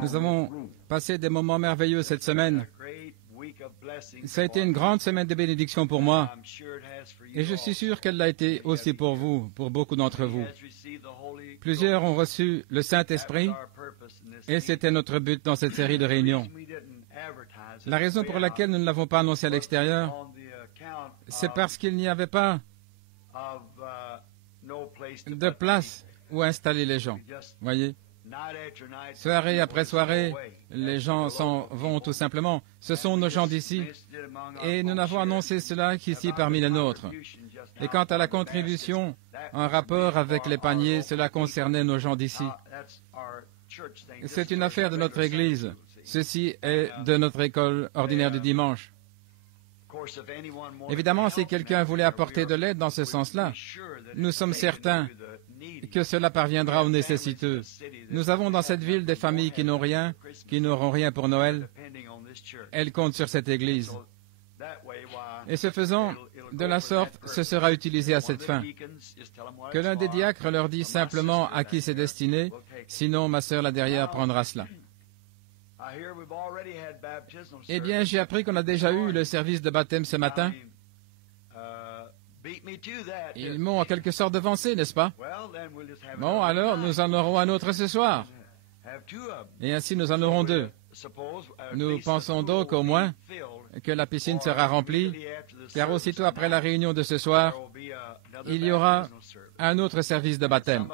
Nous avons passé des moments merveilleux cette semaine. Ça a été une grande semaine de bénédiction pour moi. Et je suis sûr qu'elle l'a été aussi pour vous, pour beaucoup d'entre vous. Plusieurs ont reçu le Saint-Esprit et c'était notre but dans cette série de réunions. La raison pour laquelle nous ne l'avons pas annoncé à l'extérieur, c'est parce qu'il n'y avait pas de place où installer les gens. Voyez, soirée après soirée, les gens s'en vont tout simplement. Ce sont nos gens d'ici. Et nous n'avons annoncé cela qu'ici parmi les nôtres. Et quant à la contribution en rapport avec les paniers, cela concernait nos gens d'ici. C'est une affaire de notre Église. Ceci est de notre école ordinaire du dimanche. Évidemment, si quelqu'un voulait apporter de l'aide dans ce sens-là, nous sommes certains que cela parviendra aux nécessiteux. Nous avons dans cette ville des familles qui n'ont rien, qui n'auront rien pour Noël. Elles comptent sur cette Église. Et ce faisant, de la sorte, ce sera utilisé à cette fin. Que l'un des diacres leur dise simplement à qui c'est destiné, sinon ma sœur là derrière prendra cela. Eh bien, j'ai appris qu'on a déjà eu le service de baptême ce matin. Ils m'ont en quelque sorte devancé, n'est-ce pas? Bon, alors nous en aurons un autre ce soir. Et ainsi nous en aurons deux. Nous pensons donc au moins que la piscine sera remplie, car aussitôt après la réunion de ce soir, il y aura un autre service de baptême.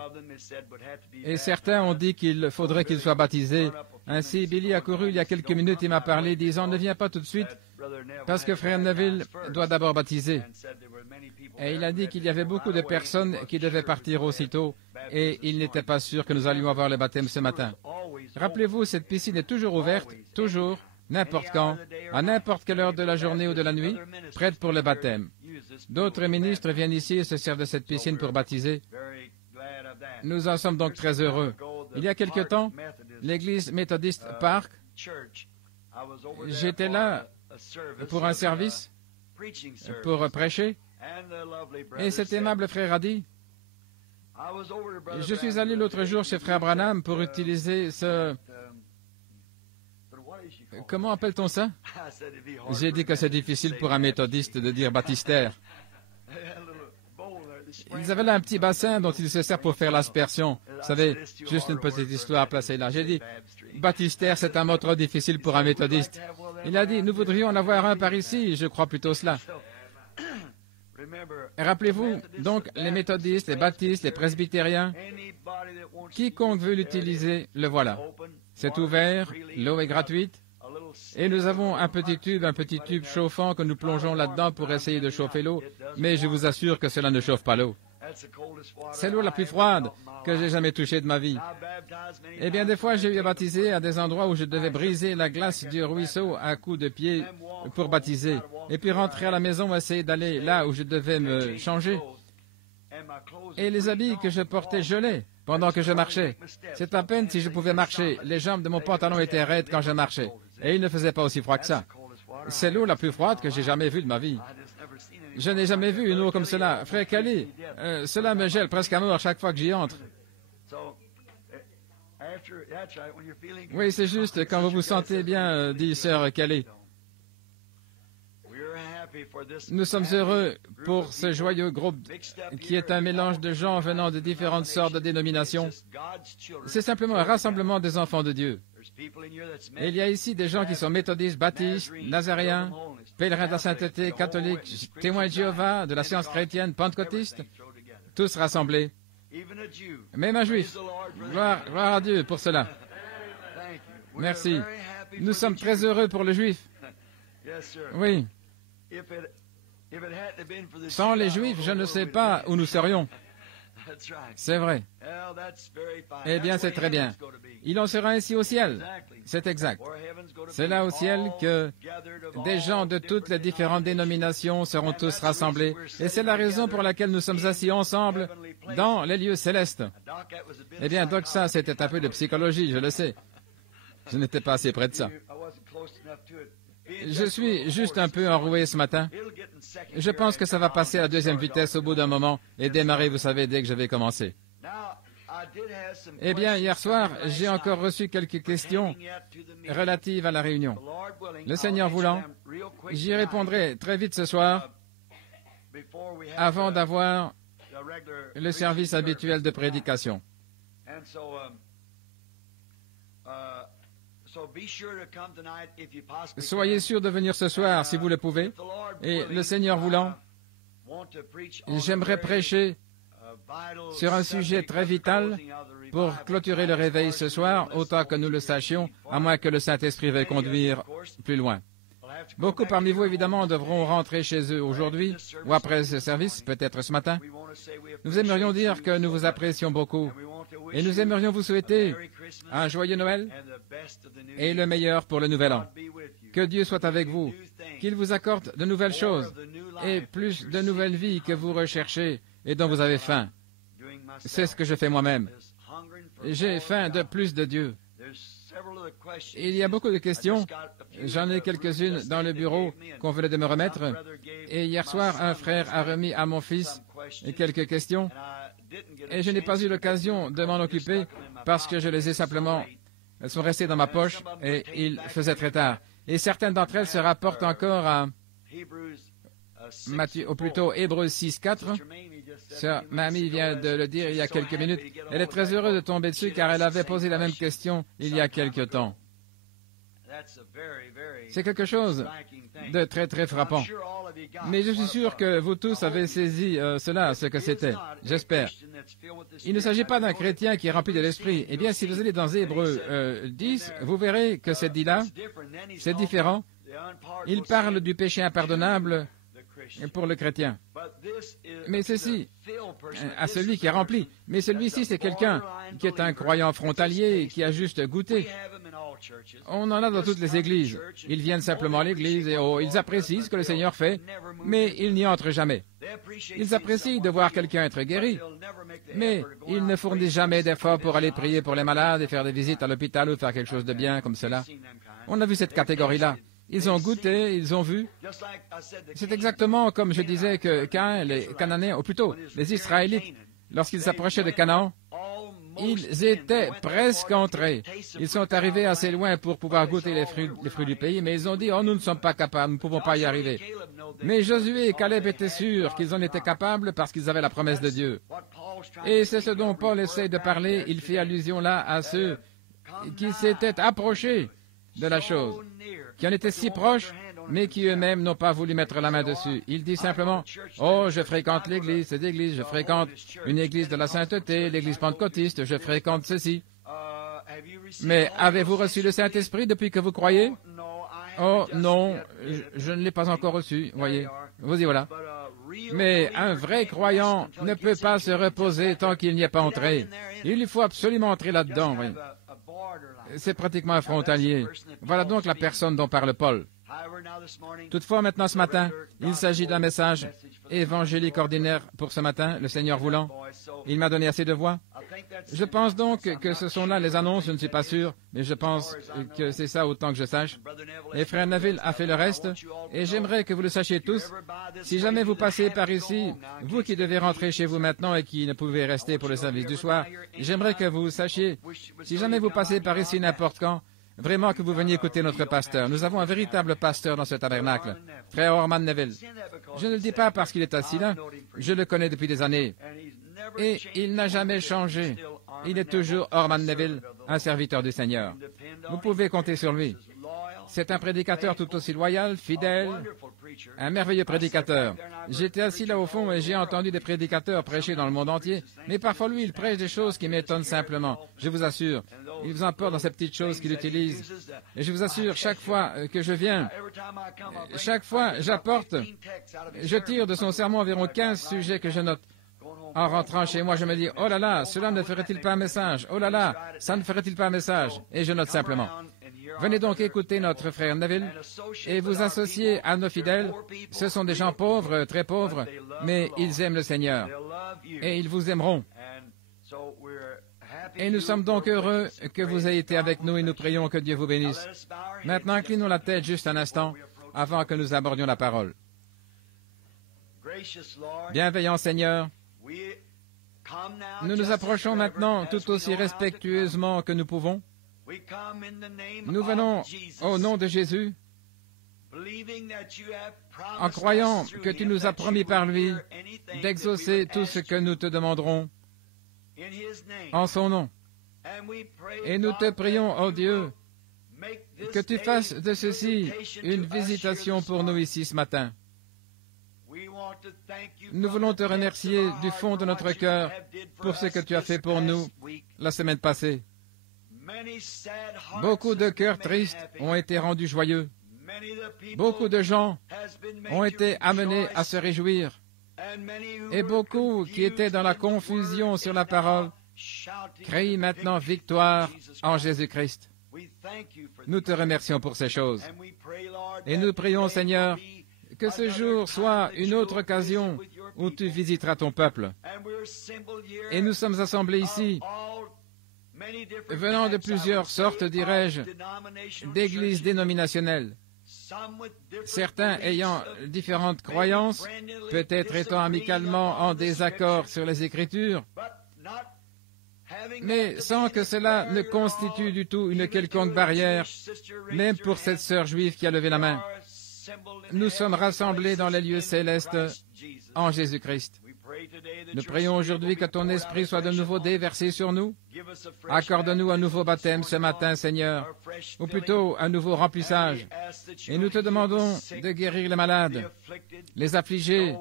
Et certains ont dit qu'il faudrait qu'ils soient baptisés. Ainsi, Billy a couru il y a quelques minutes, il m'a parlé, disant « Ne viens pas tout de suite, parce que frère Neville doit d'abord baptiser. » Et il a dit qu'il y avait beaucoup de personnes qui devaient partir aussitôt, et il n'était pas sûr que nous allions avoir le baptême ce matin. Rappelez-vous, cette piscine est toujours ouverte, toujours, n'importe quand, à n'importe quelle heure de la journée ou de la nuit, prête pour le baptême. D'autres ministres viennent ici et se servent de cette piscine pour baptiser. Nous en sommes donc très heureux. Il y a quelque temps, l'église méthodiste Park, j'étais là pour un service, pour prêcher, et cet aimable frère a dit, je suis allé l'autre jour chez frère Branham pour utiliser ce... Comment appelle-t-on ça? J'ai dit que c'est difficile pour un méthodiste de dire baptistère. Ils avaient là un petit bassin dont ils se servent pour faire l'aspersion. Vous savez, juste une petite histoire placée là. J'ai dit, baptistère, c'est un mot trop difficile pour un méthodiste. Il a dit, nous voudrions en avoir un par ici, je crois plutôt cela. Rappelez-vous, donc, les méthodistes, les baptistes, les presbytériens, quiconque veut l'utiliser, le voilà. C'est ouvert, l'eau est gratuite, et nous avons un petit tube chauffant que nous plongeons là-dedans pour essayer de chauffer l'eau, mais je vous assure que cela ne chauffe pas l'eau. C'est l'eau la plus froide que j'ai jamais touchée de ma vie. Eh bien, des fois, j'ai eu à baptiser à des endroits où je devais briser la glace du ruisseau à coups de pied pour baptiser, et puis rentrer à la maison, essayer d'aller là où je devais me changer. Et les habits que je portais gelaient pendant que je marchais. C'est à peine si je pouvais marcher. Les jambes de mon pantalon étaient raides quand je marchais. Et il ne faisait pas aussi froid que ça. C'est l'eau la plus froide que j'ai jamais vue de ma vie. Je n'ai jamais vu une eau comme cela. Frère Kelly, cela me gèle presque à mort chaque fois que j'y entre. Oui, c'est juste quand vous vous sentez bien, dit sœur Kelly. Nous sommes heureux pour ce joyeux groupe qui est un mélange de gens venant de différentes sortes de dénominations. C'est simplement un rassemblement des enfants de Dieu. Et il y a ici des gens qui sont méthodistes, baptistes, nazaréens, pèlerins de la sainteté, catholiques, témoins de Jéhovah, de la science chrétienne, pentecôtistes, tous rassemblés. Même un juif. Gloire à Dieu pour cela. Merci. Nous sommes très heureux pour le juif. Oui. Sans les Juifs, je ne sais pas où nous serions. C'est vrai. Eh bien, c'est très bien. Il en sera ainsi au ciel. C'est exact. C'est là au ciel que des gens de toutes les différentes dénominations seront tous rassemblés. Et c'est la raison pour laquelle nous sommes assis ensemble dans les lieux célestes. Eh bien, donc ça, c'était un peu de psychologie, je le sais. Je n'étais pas assez près de ça. Je suis juste un peu enroué ce matin. Je pense que ça va passer à la deuxième vitesse au bout d'un moment et démarrer, vous savez, dès que je vais commencer. Eh bien, hier soir, j'ai encore reçu quelques questions relatives à la réunion. Le Seigneur voulant, j'y répondrai très vite ce soir, avant d'avoir le service habituel de prédication. Soyez sûrs de venir ce soir si vous le pouvez. Et le Seigneur voulant, j'aimerais prêcher sur un sujet très vital pour clôturer le réveil ce soir, autant que nous le sachions, à moins que le Saint-Esprit veuille conduire plus loin. Beaucoup parmi vous, évidemment, devront rentrer chez eux aujourd'hui ou après ce service, peut-être ce matin. Nous aimerions dire que nous vous apprécions beaucoup et nous aimerions vous souhaiter un joyeux Noël et le meilleur pour le Nouvel An. Que Dieu soit avec vous, qu'il vous accorde de nouvelles choses et plus de nouvelles vies que vous recherchez et dont vous avez faim. C'est ce que je fais moi-même. J'ai faim de plus de Dieu. Il y a beaucoup de questions. J'en ai quelques-unes dans le bureau qu'on venait de me remettre. Et hier soir, un frère a remis à mon fils quelques questions. Et je n'ai pas eu l'occasion de m'en occuper parce que je les ai simplement... Elles sont restées dans ma poche et il faisait très tard. Et certaines d'entre elles se rapportent encore à Matthieu, ou plutôt Hébreux 6:4. Sœur Mamie vient de le dire il y a quelques minutes. Elle est très heureuse de tomber dessus car elle avait posé la même question il y a quelque temps. C'est quelque chose de très très frappant. Mais je suis sûr que vous tous avez saisi cela, ce que c'était. J'espère. Il ne s'agit pas d'un chrétien qui est rempli de l'esprit. Eh bien, si vous allez dans Hébreux 10, vous verrez que c'est dit là, c'est différent. Il parle du péché impardonnable pour le chrétien. Mais ceci, à celui qui est rempli. Mais celui-ci, c'est quelqu'un qui est un croyant frontalier, qui a juste goûté. On en a dans toutes les églises. Ils viennent simplement à l'église et ils apprécient ce que le Seigneur fait, mais ils n'y entrent jamais. Ils apprécient de voir quelqu'un être guéri, mais ils ne fournissent jamais d'efforts pour aller prier pour les malades et faire des visites à l'hôpital ou faire quelque chose de bien comme cela. On a vu cette catégorie-là. Ils ont goûté, ils ont vu. C'est exactement comme je disais que quand les Cananéens, ou plutôt les Israélites, lorsqu'ils s'approchaient de Canaan, ils étaient presque entrés. Ils sont arrivés assez loin pour pouvoir goûter les fruits du pays, mais ils ont dit, « Oh, nous ne sommes pas capables, nous ne pouvons pas y arriver. » Mais Josué et Caleb étaient sûrs qu'ils en étaient capables parce qu'ils avaient la promesse de Dieu. Et c'est ce dont Paul essaie de parler. Il fait allusion là à ceux qui s'étaient approchés de la chose, qui en étaient si proches, mais qui eux-mêmes n'ont pas voulu mettre la main dessus. Il dit simplement, « Oh, je fréquente l'église, cette église, je fréquente une église de la sainteté, l'église pentecôtiste, je fréquente ceci. » Mais avez-vous reçu le Saint-Esprit depuis que vous croyez? Oh, non, je ne l'ai pas encore reçu, voyez. Vous y voilà. Mais un vrai croyant ne peut pas se reposer tant qu'il n'y est pas entré. Il lui faut absolument entrer là-dedans, voyez. C'est pratiquement un frontalier. Voilà donc la personne dont parle Paul. Toutefois, maintenant ce matin, il s'agit d'un message évangélique ordinaire pour ce matin, le Seigneur voulant. Il m'a donné assez de voix. Je pense donc que ce sont là les annonces, je ne suis pas sûr, mais je pense que c'est ça autant que je sache. Et Frère Neville a fait le reste, et j'aimerais que vous le sachiez tous. Si jamais vous passez par ici, vous qui devez rentrer chez vous maintenant et qui ne pouvez rester pour le service du soir, j'aimerais que vous sachiez, si jamais vous passez par ici n'importe quand, vraiment que vous veniez écouter notre pasteur. Nous avons un véritable pasteur dans ce tabernacle, Frère Orman Neville. Je ne le dis pas parce qu'il est assis là, je le connais depuis des années. Et il n'a jamais changé. Il est toujours Orman Neville, un serviteur du Seigneur. Vous pouvez compter sur lui. C'est un prédicateur tout aussi loyal, fidèle, un merveilleux prédicateur. J'étais assis là au fond et j'ai entendu des prédicateurs prêcher dans le monde entier, mais parfois lui, il prêche des choses qui m'étonnent simplement. Je vous assure, il vous emporte dans ces petites choses qu'il utilise. Et je vous assure, chaque fois que je viens, chaque fois j'apporte, je tire de son sermon environ 15 sujets que je note. En rentrant chez moi, je me dis, oh là là, cela ne ferait-il pas un message? Oh là là, ça ne ferait-il pas un message? Et je note simplement. Venez donc écouter notre frère Neville et vous associer à nos fidèles. Ce sont des gens pauvres, très pauvres, mais ils aiment le Seigneur. Et ils vous aimeront. Et nous sommes donc heureux que vous ayez été avec nous et nous prions que Dieu vous bénisse. Maintenant, inclinons la tête juste un instant avant que nous abordions la parole. Bienveillant Seigneur, Nous nous approchons maintenant tout aussi respectueusement que nous pouvons. Nous venons au nom de Jésus, en croyant que tu nous as promis par lui d'exaucer tout ce que nous te demanderons en son nom. Et nous te prions, ô Dieu, que tu fasses de ceci une visitation pour nous ici ce matin. Nous voulons te remercier du fond de notre cœur pour ce que tu as fait pour nous la semaine passée. Beaucoup de cœurs tristes ont été rendus joyeux. Beaucoup de gens ont été amenés à se réjouir. Et beaucoup qui étaient dans la confusion sur la parole crient maintenant victoire en Jésus-Christ. Nous te remercions pour ces choses. Et nous prions, Seigneur, que ce jour soit une autre occasion où tu visiteras ton peuple. Et nous sommes assemblés ici, venant de plusieurs sortes, dirais-je, d'églises dénominationnelles. Certains ayant différentes croyances, peut-être étant amicalement en désaccord sur les Écritures, mais sans que cela ne constitue du tout une quelconque barrière, même pour cette sœur juive qui a levé la main. Nous sommes rassemblés dans les lieux célestes en Jésus-Christ. Nous prions aujourd'hui que ton esprit soit de nouveau déversé sur nous. Accorde-nous un nouveau baptême ce matin, Seigneur, ou plutôt un nouveau remplissage. Et nous te demandons de guérir les malades, les affligés,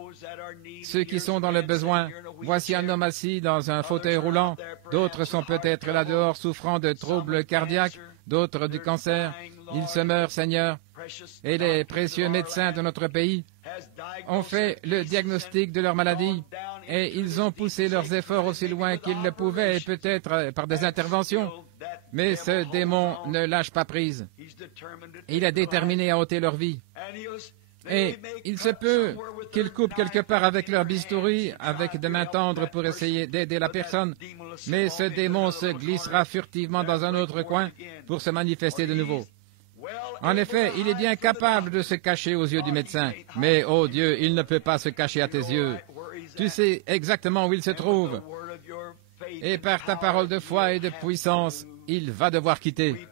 ceux qui sont dans le besoin. Voici un homme assis dans un fauteuil roulant. D'autres sont peut-être là dehors souffrant de troubles cardiaques, d'autres du cancer. Ils se meurent, Seigneur. Et les précieux médecins de notre pays ont fait le diagnostic de leur maladie et ils ont poussé leurs efforts aussi loin qu'ils le pouvaient et peut-être par des interventions. Mais ce démon ne lâche pas prise. Il est déterminé à ôter leur vie. Et il se peut qu'ils coupent quelque part avec leur bistouri, avec des mains tendres pour essayer d'aider la personne. Mais ce démon se glissera furtivement dans un autre coin pour se manifester de nouveau. En effet, il est bien capable de se cacher aux yeux du médecin. Mais, ô Dieu, il ne peut pas se cacher à tes yeux. Tu sais exactement où il se trouve. Et par ta parole de foi et de puissance, il va devoir quitter.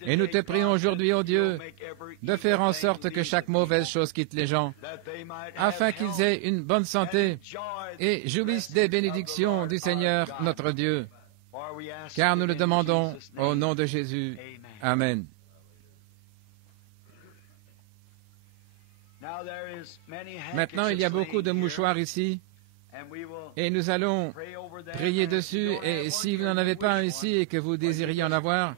Et nous te prions aujourd'hui, ô Dieu, de faire en sorte que chaque mauvaise chose quitte les gens, afin qu'ils aient une bonne santé et jouissent des bénédictions du Seigneur, notre Dieu. Car nous le demandons au nom de Jésus. Amen. Maintenant, il y a beaucoup de mouchoirs ici, et nous allons prier dessus, et si vous n'en avez pas un ici et que vous désiriez en avoir,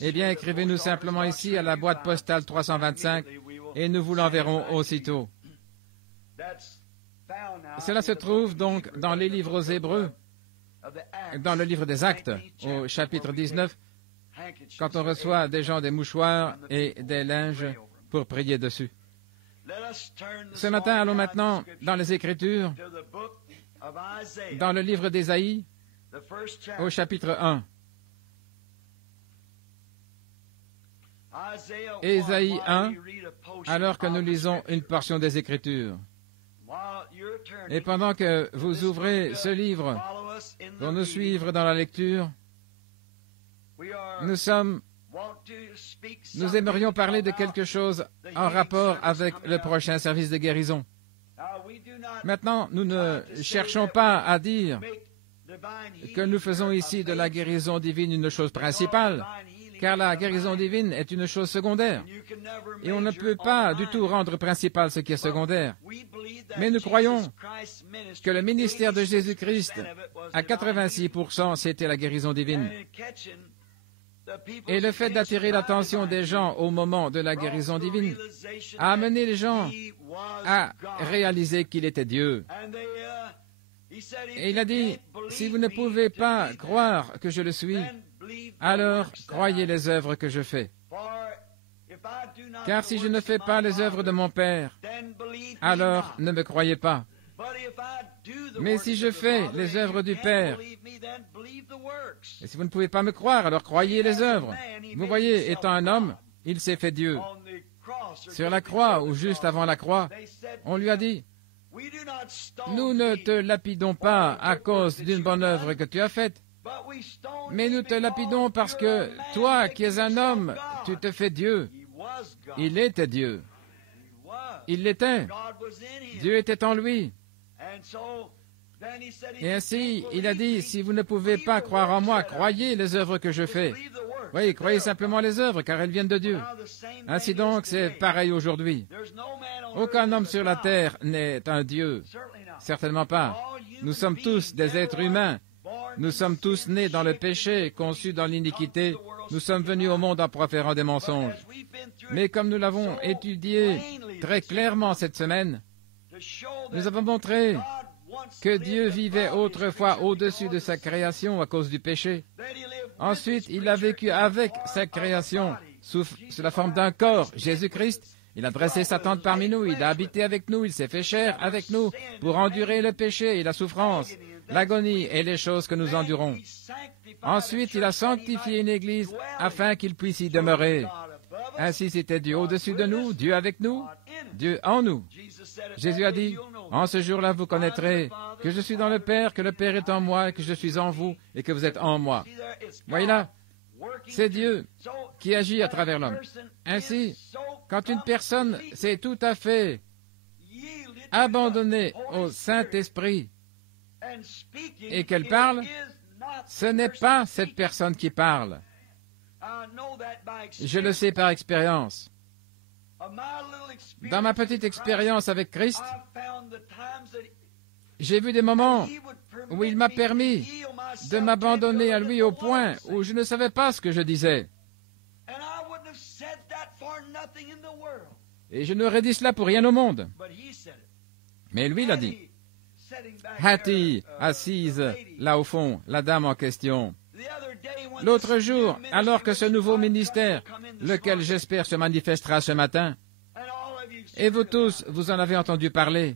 eh bien, écrivez-nous simplement ici à la boîte postale 325, et nous vous l'enverrons aussitôt. Cela se trouve donc dans les livres aux Hébreux, dans le livre des Actes, au chapitre 19, quand on reçoit des gens des mouchoirs et des linges pour prier dessus. Ce matin, allons maintenant dans les Écritures, dans le livre d'Ésaïe, au chapitre 1. Ésaïe 1, alors que nous lisons une portion des Écritures. Et pendant que vous ouvrez ce livre pour nous suivre dans la lecture, nous aimerions parler de quelque chose en rapport avec le prochain service de guérison. Maintenant, nous ne cherchons pas à dire que nous faisons ici de la guérison divine une chose principale, car la guérison divine est une chose secondaire. Et on ne peut pas du tout rendre principal ce qui est secondaire. Mais nous croyons que le ministère de Jésus-Christ, à 86%, c'était la guérison divine. Et le fait d'attirer l'attention des gens au moment de la guérison divine a amené les gens à réaliser qu'il était Dieu. Et il a dit, si vous ne pouvez pas croire que je le suis, alors croyez les œuvres que je fais. Car si je ne fais pas les œuvres de mon Père, alors ne me croyez pas. Mais si je fais les œuvres du Père, et si vous ne pouvez pas me croire, alors croyez les œuvres. Vous voyez, étant un homme, il s'est fait Dieu. Sur la croix, ou juste avant la croix, on lui a dit, Nous ne te lapidons pas à cause d'une bonne œuvre que tu as faite, mais nous te lapidons parce que toi, qui es un homme, tu te fais Dieu. Il était Dieu. Il l'était. Dieu était en lui. Et ainsi, il a dit, si vous ne pouvez pas croire en moi, croyez les œuvres que je fais. Oui, croyez simplement les œuvres, car elles viennent de Dieu. Ainsi donc, c'est pareil aujourd'hui. Aucun homme sur la terre n'est un Dieu. Certainement pas. Nous sommes tous des êtres humains. Nous sommes tous nés dans le péché, conçus dans l'iniquité. Nous sommes venus au monde en proférant des mensonges. Mais comme nous l'avons étudié très clairement cette semaine, nous avons montré que Dieu vivait autrefois au-dessus de sa création à cause du péché. Ensuite, il a vécu avec sa création sous la forme d'un corps, Jésus-Christ. Il a dressé sa tente parmi nous, il a habité avec nous, il s'est fait chair avec nous pour endurer le péché et la souffrance, l'agonie et les choses que nous endurons. Ensuite, il a sanctifié une Église afin qu'il puisse y demeurer. Ainsi, c'était Dieu au-dessus de nous, Dieu avec nous, Dieu en nous. Jésus a dit, « En ce jour-là, vous connaîtrez que je suis dans le Père, que le Père est en moi, que je suis en vous et que vous êtes en moi. » Voyez là, c'est Dieu qui agit à travers l'homme. Ainsi, quand une personne s'est tout à fait abandonnée au Saint-Esprit et qu'elle parle, ce n'est pas cette personne qui parle. Je le sais par expérience. Dans ma petite expérience avec Christ, j'ai vu des moments où il m'a permis de m'abandonner à lui au point où je ne savais pas ce que je disais. Et je n'aurais dit cela pour rien au monde. Mais lui l'a dit. Hattie, assise là au fond, la dame en question. L'autre jour, alors que ce nouveau ministère, lequel j'espère se manifestera ce matin, et vous tous, vous en avez entendu parler,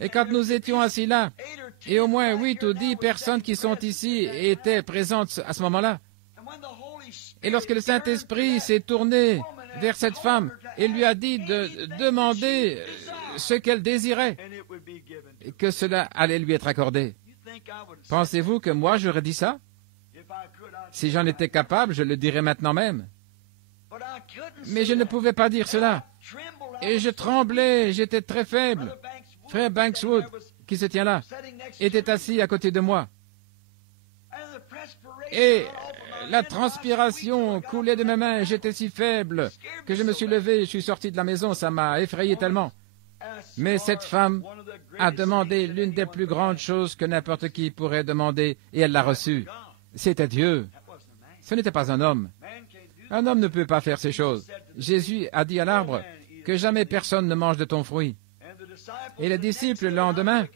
et quand nous étions assis là, et au moins 8 ou 10 personnes qui sont ici étaient présentes à ce moment-là, et lorsque le Saint-Esprit s'est tourné vers cette femme et lui a dit de demander ce qu'elle désirait, et que cela allait lui être accordé. Pensez-vous que moi j'aurais dit ça? Si j'en étais capable, je le dirais maintenant même. Mais je ne pouvais pas dire cela. Et je tremblais, j'étais très faible. Frère Bankswood, qui se tient là, était assis à côté de moi. Et la transpiration coulait de mes mains, j'étais si faible que je me suis levé, je suis sorti de la maison, ça m'a effrayé tellement. Mais cette femme a demandé l'une des plus grandes choses que n'importe qui pourrait demander, et elle l'a reçue. C'était Dieu. Ce n'était pas un homme. Un homme ne peut pas faire ces choses. Jésus a dit à l'arbre que jamais personne ne mange de ton fruit. Et les disciples, le lendemain,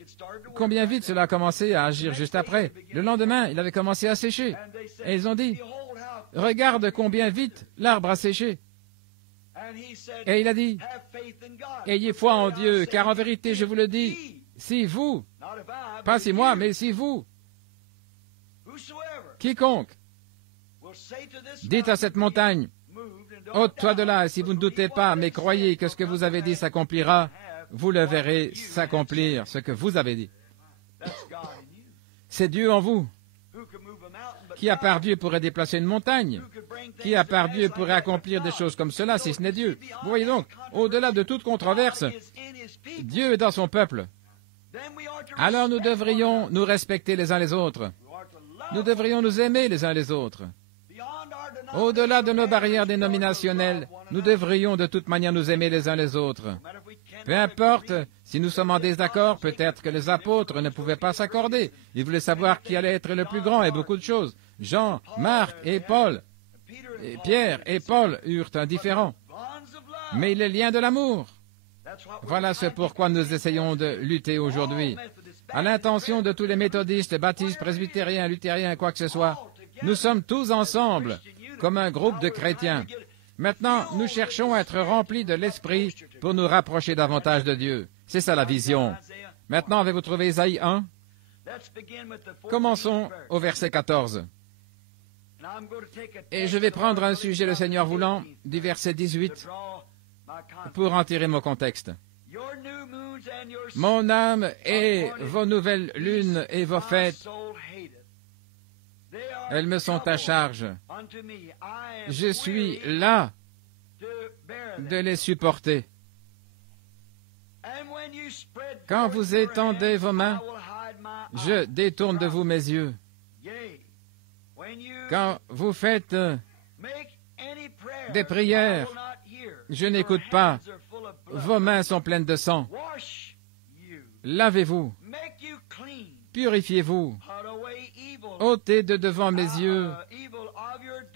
combien vite cela a commencé à agir juste après. Le lendemain, il avait commencé à sécher. Et ils ont dit, « Regarde combien vite l'arbre a séché. » Et il a dit, « Ayez foi en Dieu, car en vérité, je vous le dis, si vous, pas si moi, mais si vous, quiconque, dites à cette montagne, ôte-toi de là, et si vous ne doutez pas, mais croyez que ce que vous avez dit s'accomplira, vous le verrez s'accomplir, ce que vous avez dit. » C'est Dieu en vous. Qui à part Dieu pourrait déplacer une montagne? Qui à part Dieu pourrait accomplir des choses comme cela si ce n'est Dieu? Vous voyez donc, au-delà de toute controverse, Dieu est dans son peuple. Alors nous devrions nous respecter les uns les autres. Nous devrions nous aimer les uns les autres. Au-delà de nos barrières dénominationnelles, nous devrions de toute manière nous aimer les uns les autres. Peu importe si nous sommes en désaccord, peut-être que les apôtres ne pouvaient pas s'accorder. Ils voulaient savoir qui allait être le plus grand et beaucoup de choses. Jean, Marc et Paul, et Pierre et Paul eurent un différend. Mais les liens de l'amour, voilà ce pourquoi nous essayons de lutter aujourd'hui. À l'intention de tous les méthodistes, baptistes, presbytériens, luthériens, quoi que ce soit, nous sommes tous ensemble, comme un groupe de chrétiens. Maintenant, nous cherchons à être remplis de l'Esprit pour nous rapprocher davantage de Dieu. C'est ça la vision. Maintenant, avez-vous trouvé Isaïe 1? Commençons au verset 14. Et je vais prendre un sujet, le Seigneur voulant, du verset 18, pour en tirer mon contexte. Mon âme et vos nouvelles lunes et vos fêtes, elles me sont à charge. Je suis là de les supporter. Quand vous étendez vos mains, je détourne de vous mes yeux. Quand vous faites des prières, je n'écoute pas. Vos mains sont pleines de sang. Lavez-vous, purifiez-vous, ôtez de devant mes yeux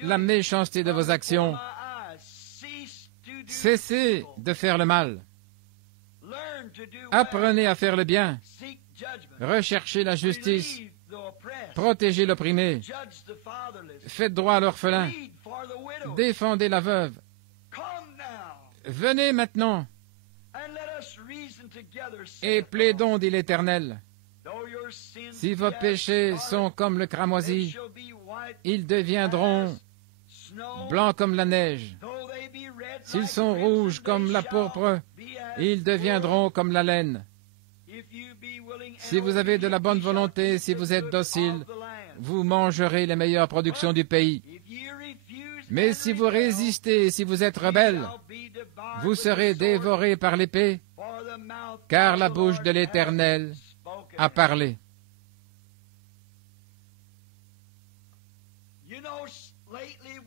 la méchanceté de vos actions. Cessez de faire le mal. Apprenez à faire le bien. Recherchez la justice. Protégez l'opprimé. Faites droit à l'orphelin. Défendez la veuve. Venez maintenant et plaidons, dit l'Éternel. Si vos péchés sont comme le cramoisi, ils deviendront blancs comme la neige. S'ils sont rouges comme la pourpre, ils deviendront comme la laine. Si vous avez de la bonne volonté, si vous êtes docile, vous mangerez les meilleures productions du pays. Mais si vous résistez, si vous êtes rebelle, vous serez dévorés par l'épée, car la bouche de l'Éternel a parlé.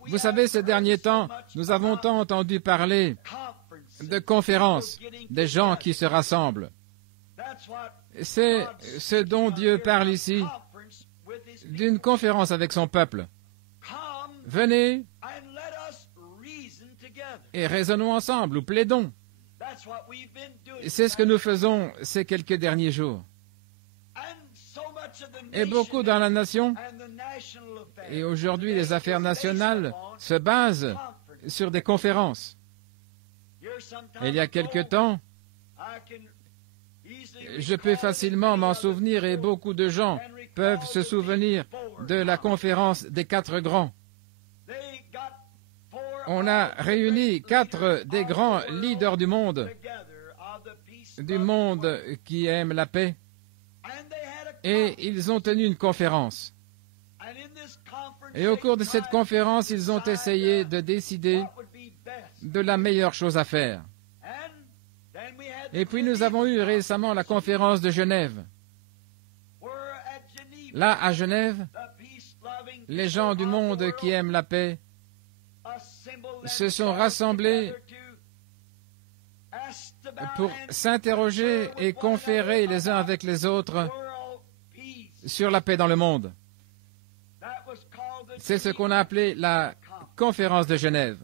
Vous savez, ces derniers temps, nous avons tant entendu parler de conférences, des gens qui se rassemblent. C'est ce dont Dieu parle ici, d'une conférence avec son peuple. Venez et raisonnons ensemble, ou plaidons. C'est ce que nous faisons ces quelques derniers jours. Et beaucoup dans la nation, et aujourd'hui les affaires nationales se basent sur des conférences. Il y a quelque temps, je peux facilement m'en souvenir et beaucoup de gens peuvent se souvenir de la conférence des 4 grands. On a réuni 4 des grands leaders du monde qui aime la paix, et ils ont tenu une conférence. Et au cours de cette conférence, ils ont essayé de décider de la meilleure chose à faire. Et puis nous avons eu récemment la conférence de Genève. Là, à Genève, les gens du monde qui aiment la paix se sont rassemblés pour s'interroger et conférer les uns avec les autres sur la paix dans le monde. C'est ce qu'on a appelé la conférence de Genève.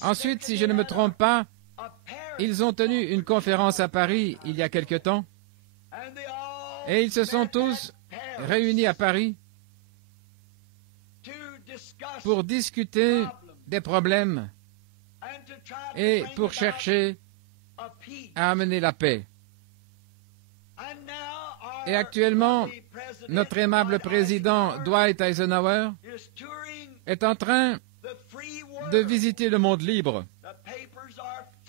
Ensuite, si je ne me trompe pas, ils ont tenu une conférence à Paris il y a quelque temps, et ils se sont tous réunis à Paris pour discuter des problèmes et pour chercher à amener la paix. Et actuellement, notre aimable président Dwight Eisenhower est en train de visiter le monde libre.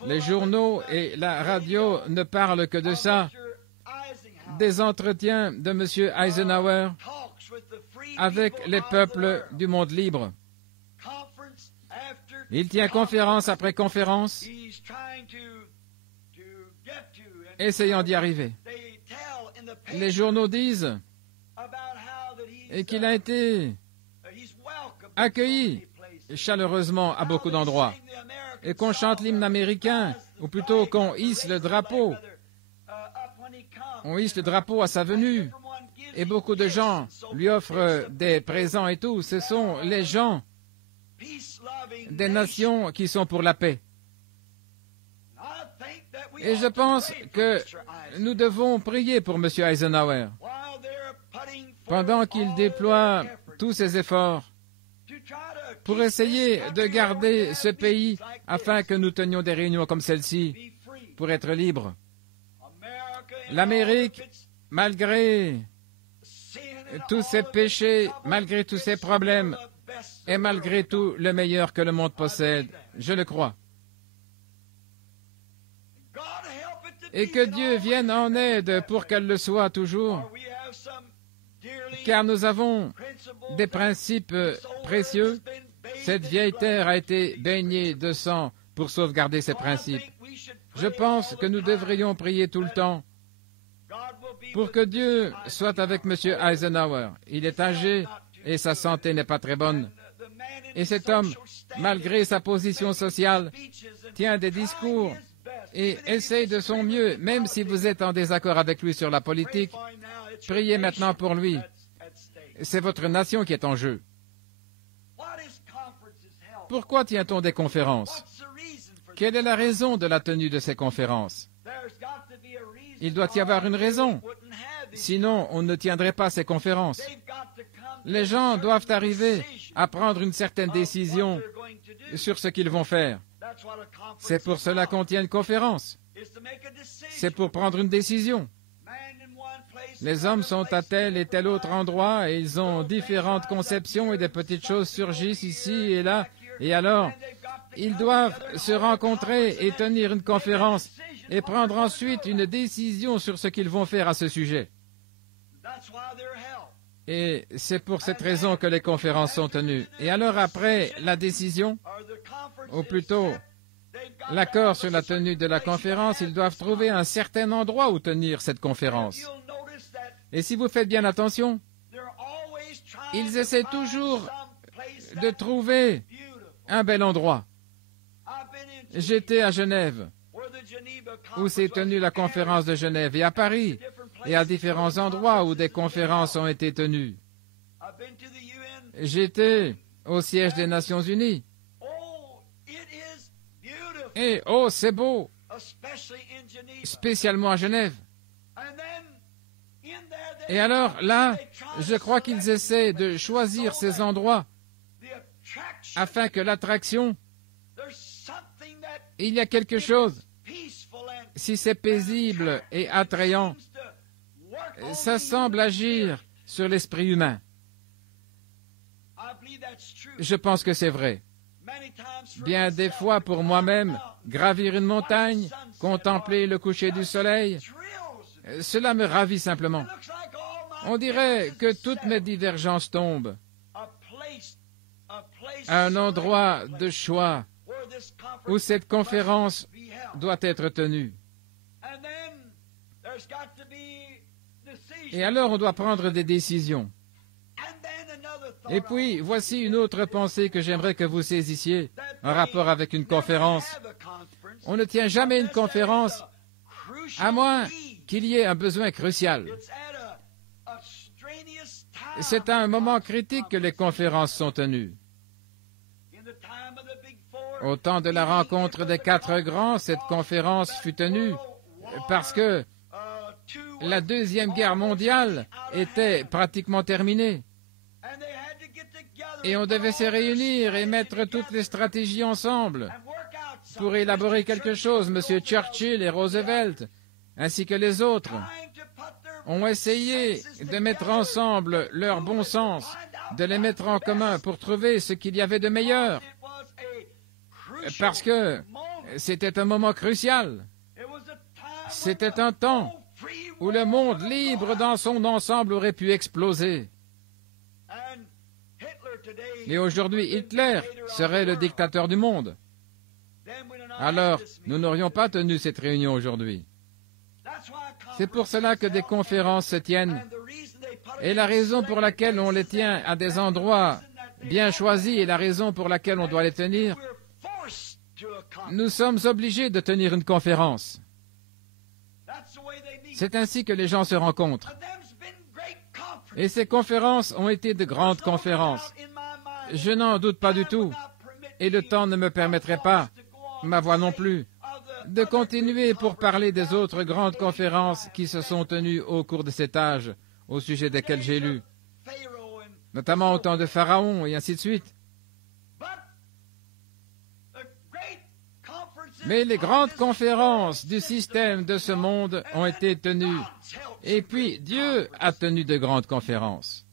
Les journaux et la radio ne parlent que de ça, des entretiens de M. Eisenhower avec les peuples du monde libre. Il tient conférence après conférence, essayant d'y arriver. Les journaux disent qu'il a été accueilli chaleureusement à beaucoup d'endroits, et qu'on chante l'hymne américain, ou plutôt qu'on hisse le drapeau. On hisse le drapeau à sa venue, et beaucoup de gens lui offrent des présents et tout. Ce sont les gens des nations qui sont pour la paix. Et je pense que nous devons prier pour M. Eisenhower pendant qu'il déploie tous ses efforts pour essayer de garder ce pays afin que nous tenions des réunions comme celle-ci pour être libres. L'Amérique, malgré tous ses péchés, malgré tous ses problèmes, est malgré tout le meilleur que le monde possède. Je le crois. et que Dieu vienne en aide pour qu'elle le soit toujours, car nous avons des principes précieux. Cette vieille terre a été baignée de sang pour sauvegarder ces principes. Je pense que nous devrions prier tout le temps pour que Dieu soit avec M. Eisenhower. Il est âgé et sa santé n'est pas très bonne. Et cet homme, malgré sa position sociale, tient des discours et essaye de son mieux, même si vous êtes en désaccord avec lui sur la politique. Priez maintenant pour lui. C'est votre nation qui est en jeu. Pourquoi tient-on des conférences? Quelle est la raison de la tenue de ces conférences? Il doit y avoir une raison. Sinon, on ne tiendrait pas ces conférences. Les gens doivent arriver à prendre une certaine décision sur ce qu'ils vont faire. C'est pour cela qu'on tient une conférence. C'est pour prendre une décision. Les hommes sont à tel et tel autre endroit et ils ont différentes conceptions et des petites choses surgissent ici et là. Et alors, ils doivent se rencontrer et tenir une conférence et prendre ensuite une décision sur ce qu'ils vont faire à ce sujet. Et c'est pour cette raison que les conférences sont tenues. Et alors après la décision, ou plutôt l'accord sur la tenue de la conférence, ils doivent trouver un certain endroit où tenir cette conférence. Et si vous faites bien attention, ils essaient toujours de trouver un bel endroit. J'étais à Genève, où s'est tenue la conférence de Genève, et à Paris, et à différents endroits où des conférences ont été tenues. J'étais au siège des Nations Unies. Et oh, c'est beau, spécialement à Genève. Et alors, là, je crois qu'ils essaient de choisir ces endroits afin que l'attraction, il y a quelque chose, si c'est paisible et attrayant, ça semble agir sur l'esprit humain. Je pense que c'est vrai. Bien des fois, pour moi-même, gravir une montagne, contempler le coucher du soleil, cela me ravit simplement. On dirait que toutes mes divergences tombent. Un endroit de choix où cette conférence doit être tenue. Et alors on doit prendre des décisions. Et puis, voici une autre pensée que j'aimerais que vous saisissiez en rapport avec une conférence. On ne tient jamais une conférence à moins qu'il y ait un besoin crucial. C'est à un moment critique que les conférences sont tenues. Au temps de la rencontre des quatre grands, cette conférence fut tenue parce que la Deuxième Guerre mondiale était pratiquement terminée. Et on devait se réunir et mettre toutes les stratégies ensemble pour élaborer quelque chose. M. Churchill et Roosevelt, ainsi que les autres, ont essayé de mettre ensemble leur bon sens, de les mettre en commun pour trouver ce qu'il y avait de meilleur. Parce que c'était un moment crucial. C'était un temps où le monde libre dans son ensemble aurait pu exploser. Et aujourd'hui, Hitler serait le dictateur du monde. Alors, nous n'aurions pas tenu cette réunion aujourd'hui. C'est pour cela que des conférences se tiennent. Et la raison pour laquelle on les tient à des endroits bien choisis et la raison pour laquelle on doit les tenir, nous sommes obligés de tenir une conférence. C'est ainsi que les gens se rencontrent. Et ces conférences ont été de grandes conférences. Je n'en doute pas du tout. Et le temps ne me permettrait pas, ma voix non plus, de continuer pour parler des autres grandes conférences qui se sont tenues au cours de cet âge, au sujet desquelles j'ai lu, notamment au temps de Pharaon et ainsi de suite. Mais les grandes conférences du système de ce monde ont été tenues. Et puis, Dieu a tenu de grandes conférences.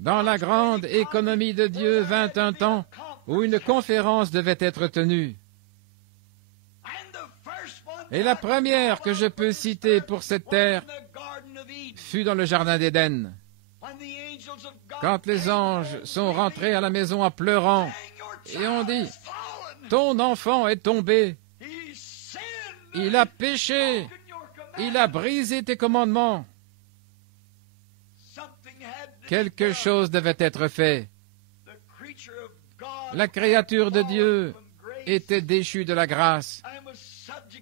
Dans la grande économie de Dieu vint un temps où une conférence devait être tenue. Et la première que je peux citer pour cette terre fut dans le Jardin d'Éden, quand les anges sont rentrés à la maison en pleurant et ont dit, « Ton enfant est tombé, il a péché, il a brisé tes commandements. » Quelque chose devait être fait. La créature de Dieu était déchue de la grâce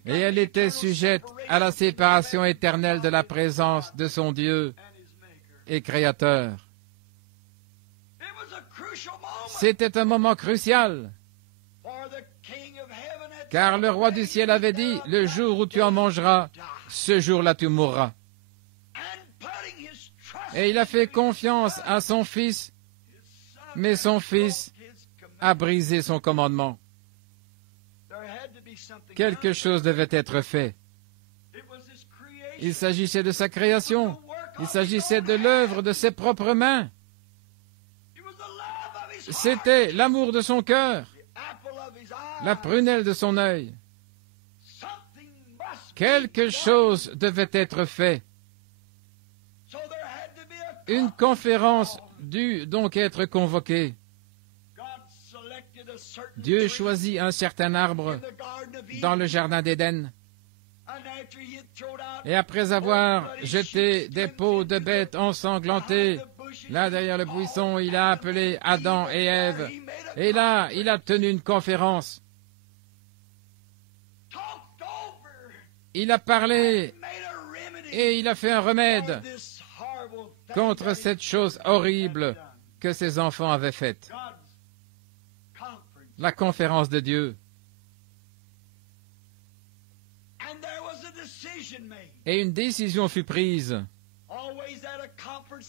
et elle était sujette à la séparation éternelle de la présence de son Dieu et Créateur. C'était un moment crucial, car le roi du ciel avait dit, « Le jour où tu en mangeras, ce jour-là tu mourras. » Et il a fait confiance à son fils, mais son fils a brisé son commandement. Quelque chose devait être fait. Il s'agissait de sa création. Il s'agissait de l'œuvre de ses propres mains. C'était l'amour de son cœur, la prunelle de son œil. Quelque chose devait être fait. Une conférence dut donc être convoquée. Dieu choisit un certain arbre dans le Jardin d'Éden. Et après avoir jeté des peaux de bêtes ensanglantées, là derrière le buisson, il a appelé Adam et Ève. Et là, il a tenu une conférence. Il a parlé et il a fait un remède contre cette chose horrible que ses enfants avaient faite. La conférence de Dieu. Et une décision fut prise.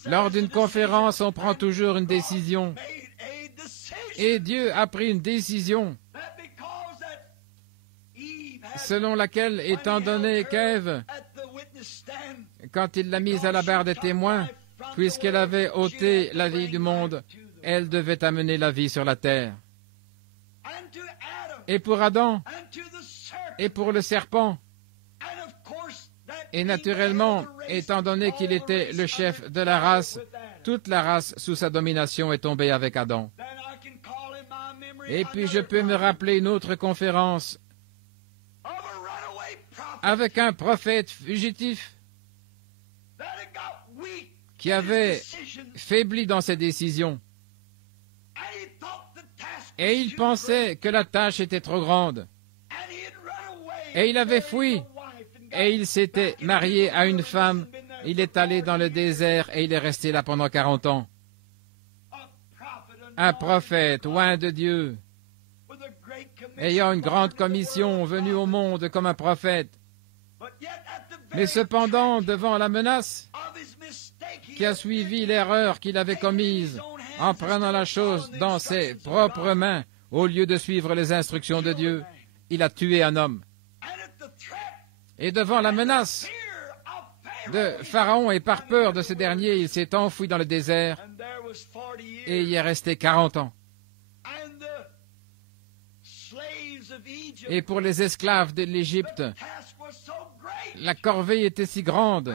Lors d'une conférence, on prend toujours une décision. Et Dieu a pris une décision selon laquelle, étant donné qu'Ève, quand il l'a mise à la barre des témoins, puisqu'elle avait ôté la vie du monde, elle devait amener la vie sur la terre. Et pour Adam, et pour le serpent, et naturellement, étant donné qu'il était le chef de la race, toute la race sous sa domination est tombée avec Adam. Et puis je peux me rappeler une autre conférence avec un prophète fugitif qui avait faibli dans ses décisions. Et il pensait que la tâche était trop grande. Et il avait fui. Et il s'était marié à une femme. Il est allé dans le désert et il est resté là pendant 40 ans. Un prophète, loin de Dieu, ayant une grande commission, venu au monde comme un prophète. Mais cependant, devant la menace qui a suivi l'erreur qu'il avait commise en prenant la chose dans ses propres mains, au lieu de suivre les instructions de Dieu, il a tué un homme. Et devant la menace de Pharaon et par peur de ce dernier, il s'est enfoui dans le désert et il y est resté 40 ans. Et pour les esclaves de l'Égypte, la corvée était si grande,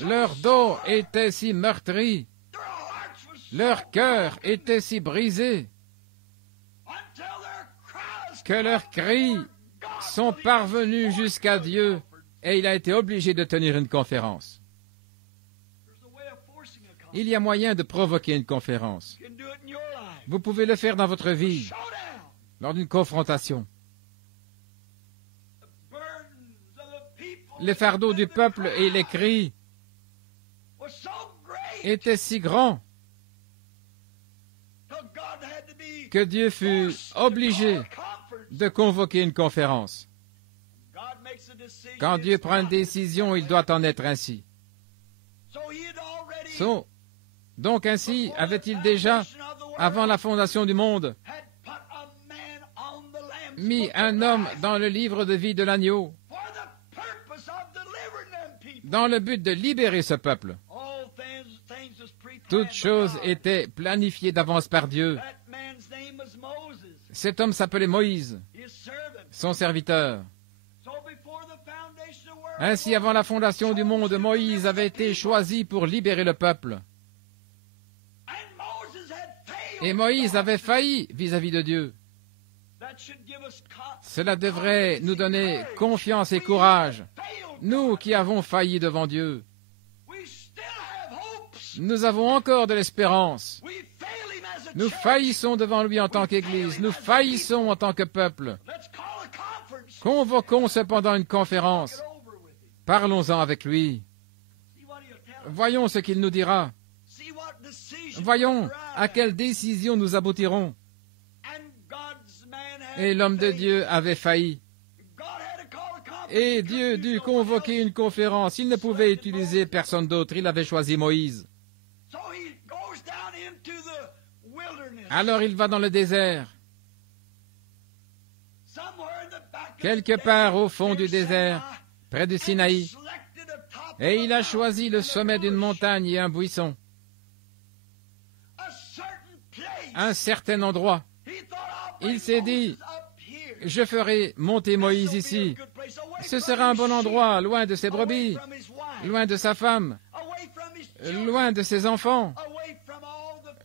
leur dos était si meurtri, leur cœur était si brisé, que leurs cris sont parvenus jusqu'à Dieu et il a été obligé de tenir une conférence. Il y a moyen de provoquer une conférence. Vous pouvez le faire dans votre vie, lors d'une confrontation. Les fardeaux du peuple et les cris étaient si grands que Dieu fut obligé de convoquer une conférence. Quand Dieu prend une décision, il doit en être ainsi. Donc ainsi avait-il déjà, avant la fondation du monde, mis un homme dans le livre de vie de l'agneau, dans le but de libérer ce peuple. Toutes choses étaient planifiées d'avance par Dieu. Cet homme s'appelait Moïse, son serviteur. Ainsi, avant la fondation du monde, Moïse avait été choisi pour libérer le peuple. Et Moïse avait failli vis-à-vis de Dieu. Cela devrait nous donner confiance et courage, nous qui avons failli devant Dieu. Nous avons encore de l'espérance. Nous faillissons devant lui en tant qu'Église. Nous faillissons en tant que peuple. Convoquons cependant une conférence. Parlons-en avec lui. Voyons ce qu'il nous dira. Voyons à quelle décision nous aboutirons. Et l'homme de Dieu avait failli. Et Dieu dut convoquer une conférence. Il ne pouvait utiliser personne d'autre. Il avait choisi Moïse. Alors il va dans le désert. Quelque part au fond du désert, près du Sinaï. Et il a choisi le sommet d'une montagne et un buisson. Un certain endroit. Il s'est dit, je ferai monter Moïse ici. Ce sera un bon endroit, loin de ses brebis, loin de sa femme, loin de ses enfants,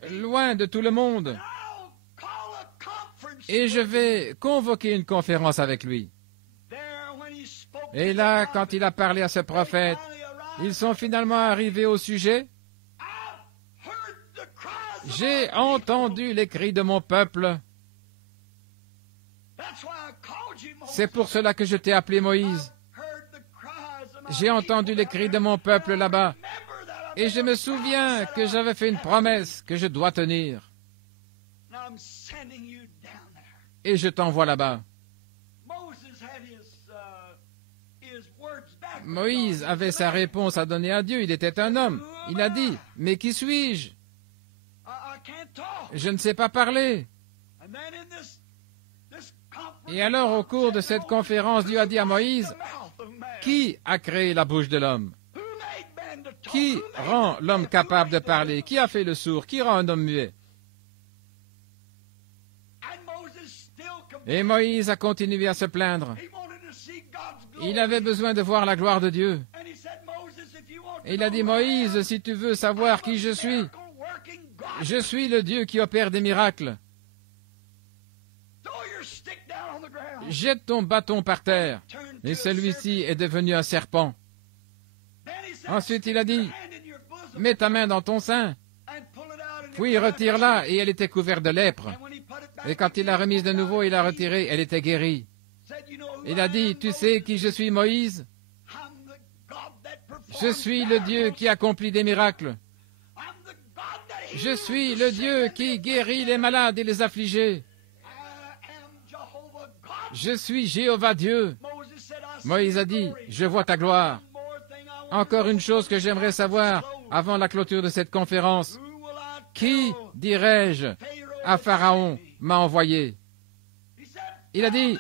loin de tout le monde. Et je vais convoquer une conférence avec lui. Et là, quand il a parlé à ce prophète, ils sont finalement arrivés au sujet. J'ai entendu les cris de mon peuple. C'est pour cela que je t'ai appelé Moïse. J'ai entendu les cris de mon peuple là-bas. Et je me souviens que j'avais fait une promesse que je dois tenir. Et je t'envoie là-bas. Moïse avait sa réponse à donner à Dieu. Il était un homme. Il a dit, mais qui suis-je? Je ne sais pas parler. Et alors, au cours de cette conférence, Dieu a dit à Moïse, qui a créé la bouche de l'homme? Qui rend l'homme capable de parler? Qui a fait le sourd? Qui rend un homme muet? Et Moïse a continué à se plaindre. Il avait besoin de voir la gloire de Dieu. Et il a dit, Moïse, si tu veux savoir qui je suis le Dieu qui opère des miracles. Jette ton bâton par terre. Et celui-ci est devenu un serpent. Ensuite, il a dit, mets ta main dans ton sein. Puis retire-la, et elle était couverte de lèpre. Et quand il l'a remise de nouveau, il l'a retirée, elle était guérie. Il a dit, tu sais qui je suis, Moïse? Je suis le Dieu qui accomplit des miracles. Je suis le Dieu qui guérit les malades et les affligés. Je suis Jéhovah Dieu. Moïse a dit, je vois ta gloire. Encore une chose que j'aimerais savoir avant la clôture de cette conférence. Qui, dirais-je, à Pharaon m'a envoyé? Il a dit,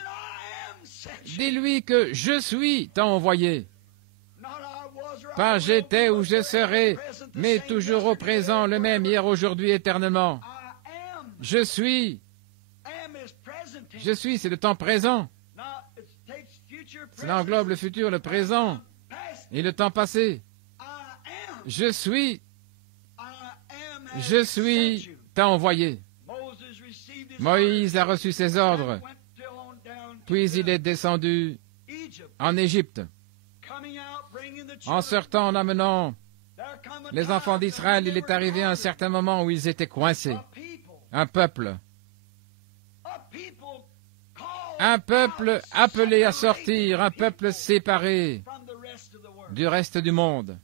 dis-lui que je suis t'a envoyé. Pas j'étais ou je serai, mais toujours au présent, le même hier, aujourd'hui, éternellement. Je suis, c'est le temps présent. Cela englobe le futur, le présent et le temps passé. Je suis, t'a envoyé. Moïse a reçu ses ordres, puis il est descendu en Égypte. En sortant, en amenant les enfants d'Israël, il est arrivé à un certain moment où ils étaient coincés. Un peuple appelé à sortir, un peuple séparé du reste du monde.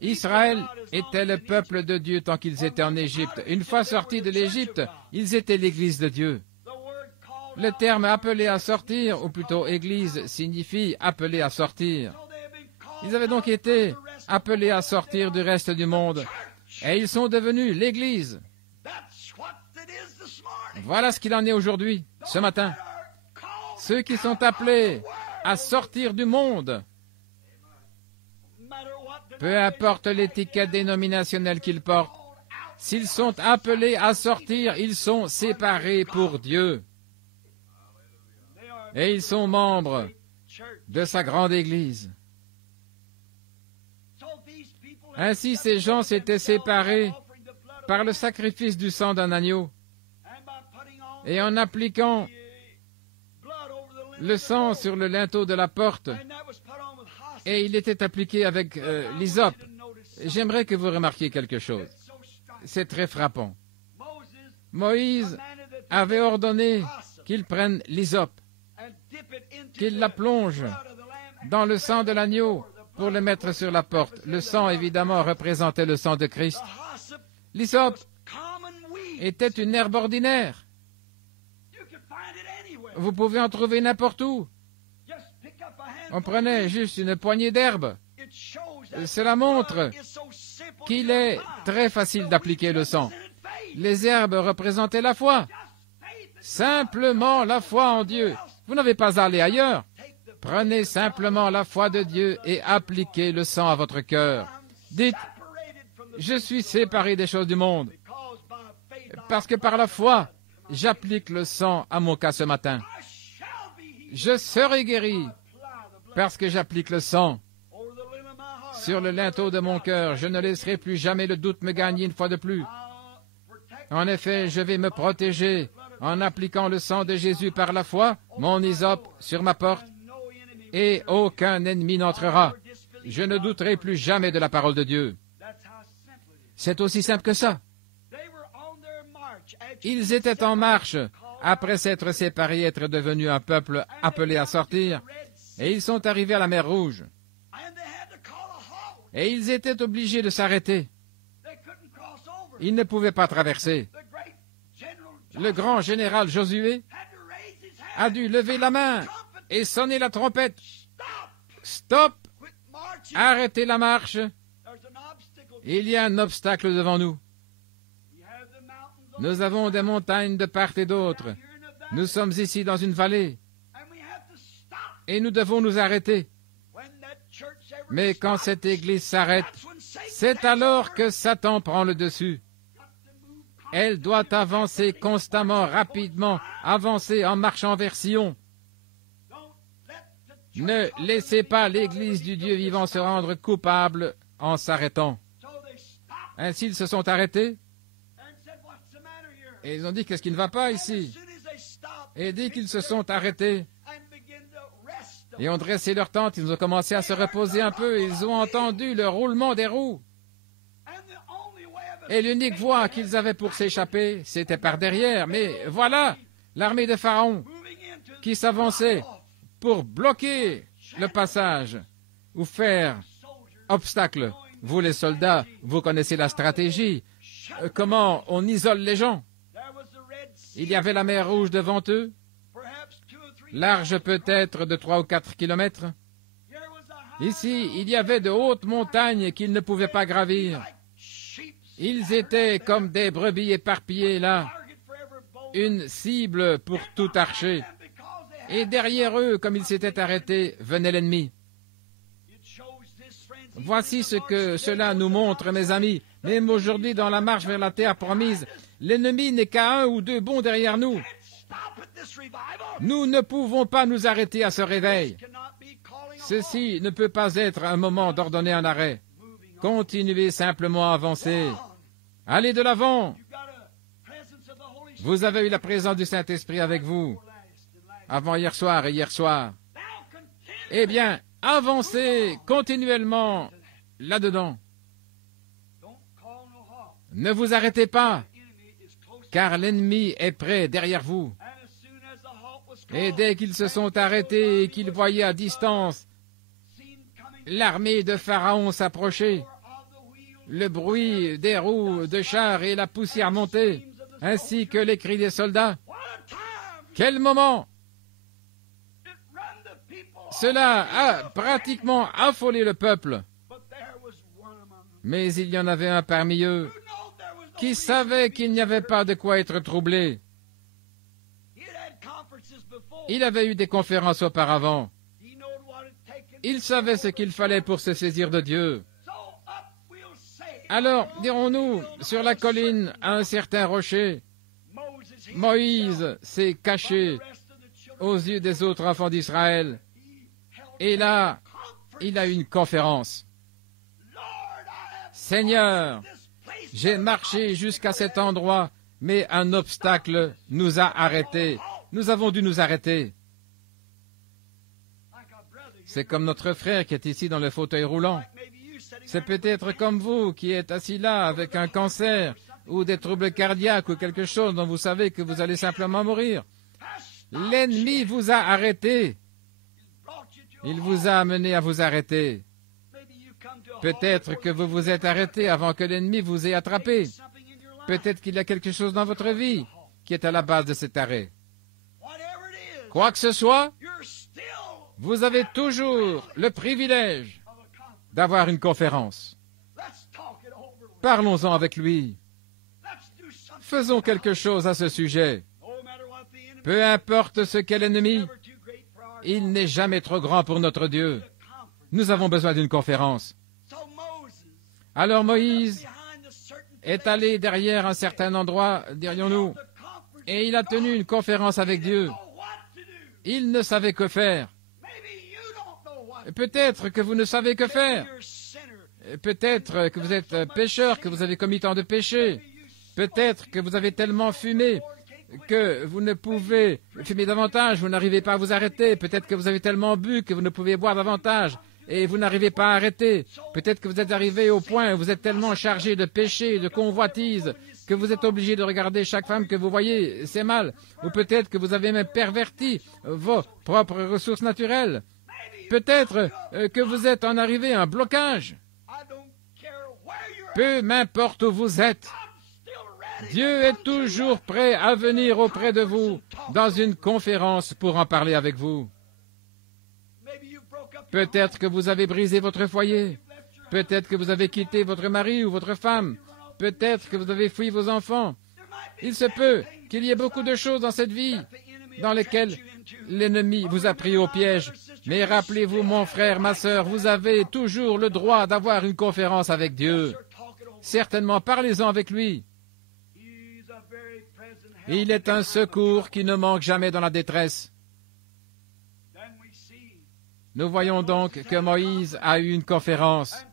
Israël était le peuple de Dieu tant qu'ils étaient en Égypte. Une fois sortis de l'Égypte, ils étaient l'Église de Dieu. Le terme appelé à sortir, ou plutôt Église, signifie appelé à sortir. Ils avaient donc été appelés à sortir du reste du monde, et ils sont devenus l'Église. Voilà ce qu'il en est aujourd'hui, ce matin. Ceux qui sont appelés à sortir du monde, peu importe l'étiquette dénominationnelle qu'ils portent, s'ils sont appelés à sortir, ils sont séparés pour Dieu. Et ils sont membres de sa grande Église. Ainsi, ces gens s'étaient séparés par le sacrifice du sang d'un agneau et en appliquant le sang sur le linteau de la porte, et il était appliqué avec l'hysope. J'aimerais que vous remarquiez quelque chose. C'est très frappant. Moïse avait ordonné qu'il prenne l'hysope, qu'il la plonge dans le sang de l'agneau pour le mettre sur la porte. Le sang, évidemment, représentait le sang de Christ. L'hysope était une herbe ordinaire. Vous pouvez en trouver n'importe où. On prenait juste une poignée d'herbe. Cela montre qu'il est très facile d'appliquer le sang. Les herbes représentaient la foi. Simplement la foi en Dieu. Vous n'avez pas à aller ailleurs. Prenez simplement la foi de Dieu et appliquez le sang à votre cœur. Dites, je suis séparé des choses du monde, parce que par la foi, j'applique le sang à mon cas ce matin. Je serai guéri, parce que j'applique le sang sur le linteau de mon cœur. Je ne laisserai plus jamais le doute me gagner une fois de plus. En effet, je vais me protéger en appliquant le sang de Jésus par la foi, mon hysope sur ma porte, et aucun ennemi n'entrera. Je ne douterai plus jamais de la parole de Dieu. C'est aussi simple que ça. Ils étaient en marche après s'être séparés et être devenus un peuple appelé à sortir, et ils sont arrivés à la mer Rouge. Et ils étaient obligés de s'arrêter. Ils ne pouvaient pas traverser. Le grand général Josué a dû lever la main et sonner la trompette. Stop! Arrêtez la marche. Il y a un obstacle devant nous. Nous avons des montagnes de part et d'autre. Nous sommes ici dans une vallée. Et nous devons nous arrêter. Mais quand cette église s'arrête, c'est alors que Satan prend le dessus. Elle doit avancer constamment, rapidement, avancer en marchant vers Sion. Ne laissez pas l'Église du Dieu vivant se rendre coupable en s'arrêtant. Ainsi, ils se sont arrêtés et ils ont dit, qu'est-ce qui ne va pas ici? Et dès qu'ils se sont arrêtés et ont dressé leur tente, ils ont commencé à se reposer un peu et ils ont entendu le roulement des roues. Et l'unique voie qu'ils avaient pour s'échapper, c'était par derrière. Mais voilà l'armée de Pharaon qui s'avançait pour bloquer le passage ou faire obstacle. Vous, les soldats, vous connaissez la stratégie. Comment on isole les gens? Il y avait la mer Rouge devant eux, large peut-être de 3 ou 4 kilomètres. Ici, il y avait de hautes montagnes qu'ils ne pouvaient pas gravir. Ils étaient comme des brebis éparpillées là, une cible pour tout archer. Et derrière eux, comme ils s'étaient arrêtés, venait l'ennemi. Voici ce que cela nous montre, mes amis. Même aujourd'hui, dans la marche vers la terre promise, l'ennemi n'est qu'à 1 ou 2 bonds derrière nous. Nous ne pouvons pas nous arrêter à ce réveil. Ceci ne peut pas être un moment d'ordonner un arrêt. Continuez simplement à avancer. Allez de l'avant. Vous avez eu la présence du Saint-Esprit avec vous, avant hier soir et hier soir. Eh bien, avancez continuellement là-dedans. Ne vous arrêtez pas, car l'ennemi est près derrière vous. Et dès qu'ils se sont arrêtés et qu'ils voyaient à distance l'armée de Pharaon s'approcher, le bruit des roues de chars et la poussière monter, ainsi que les cris des soldats. Quel moment! Cela a pratiquement affolé le peuple. Mais il y en avait un parmi eux qui savait qu'il n'y avait pas de quoi être troublé. Il avait eu des conférences auparavant. Il savait ce qu'il fallait pour se saisir de Dieu. Alors, dirons-nous, sur la colline, à un certain rocher, Moïse s'est caché aux yeux des autres enfants d'Israël Et là, il a une conférence. Seigneur, j'ai marché jusqu'à cet endroit, mais un obstacle nous a arrêtés. Nous avons dû nous arrêter. C'est comme notre frère qui est ici dans le fauteuil roulant. C'est peut-être comme vous qui êtes assis là avec un cancer ou des troubles cardiaques ou quelque chose dont vous savez que vous allez simplement mourir. L'ennemi vous a arrêté. Il vous a amené à vous arrêter. Peut-être que vous vous êtes arrêté avant que l'ennemi vous ait attrapé. Peut-être qu'il y a quelque chose dans votre vie qui est à la base de cet arrêt. Quoi que ce soit, vous avez toujours le privilège d'avoir une conférence. Parlons-en avec lui. Faisons quelque chose à ce sujet. Peu importe ce qu'est l'ennemi, il n'est jamais trop grand pour notre Dieu. Nous avons besoin d'une conférence. Alors Moïse est allé derrière un certain endroit, dirions-nous, et il a tenu une conférence avec Dieu. Il ne savait que faire. Peut-être que vous ne savez que faire. Peut-être que vous êtes pécheur, que vous avez commis tant de péchés. Peut-être que vous avez tellement fumé que vous ne pouvez fumer davantage, vous n'arrivez pas à vous arrêter. Peut-être que vous avez tellement bu que vous ne pouvez boire davantage et vous n'arrivez pas à arrêter. Peut-être que vous êtes arrivé au point où vous êtes tellement chargé de péché, de convoitise, que vous êtes obligé de regarder chaque femme que vous voyez, c'est mal. Ou peut-être que vous avez même perverti vos propres ressources naturelles. Peut-être que vous êtes en arrivé à un blocage. Peu m'importe où vous êtes. Dieu est toujours prêt à venir auprès de vous dans une conférence pour en parler avec vous. Peut-être que vous avez brisé votre foyer. Peut-être que vous avez quitté votre mari ou votre femme. Peut-être que vous avez fui vos enfants. Il se peut qu'il y ait beaucoup de choses dans cette vie dans lesquelles l'ennemi vous a pris au piège. Mais rappelez-vous, mon frère, ma sœur, vous avez toujours le droit d'avoir une conférence avec Dieu. Certainement, parlez-en avec lui. Il est un secours qui ne manque jamais dans la détresse. Nous voyons donc que Moïse a eu une conférence.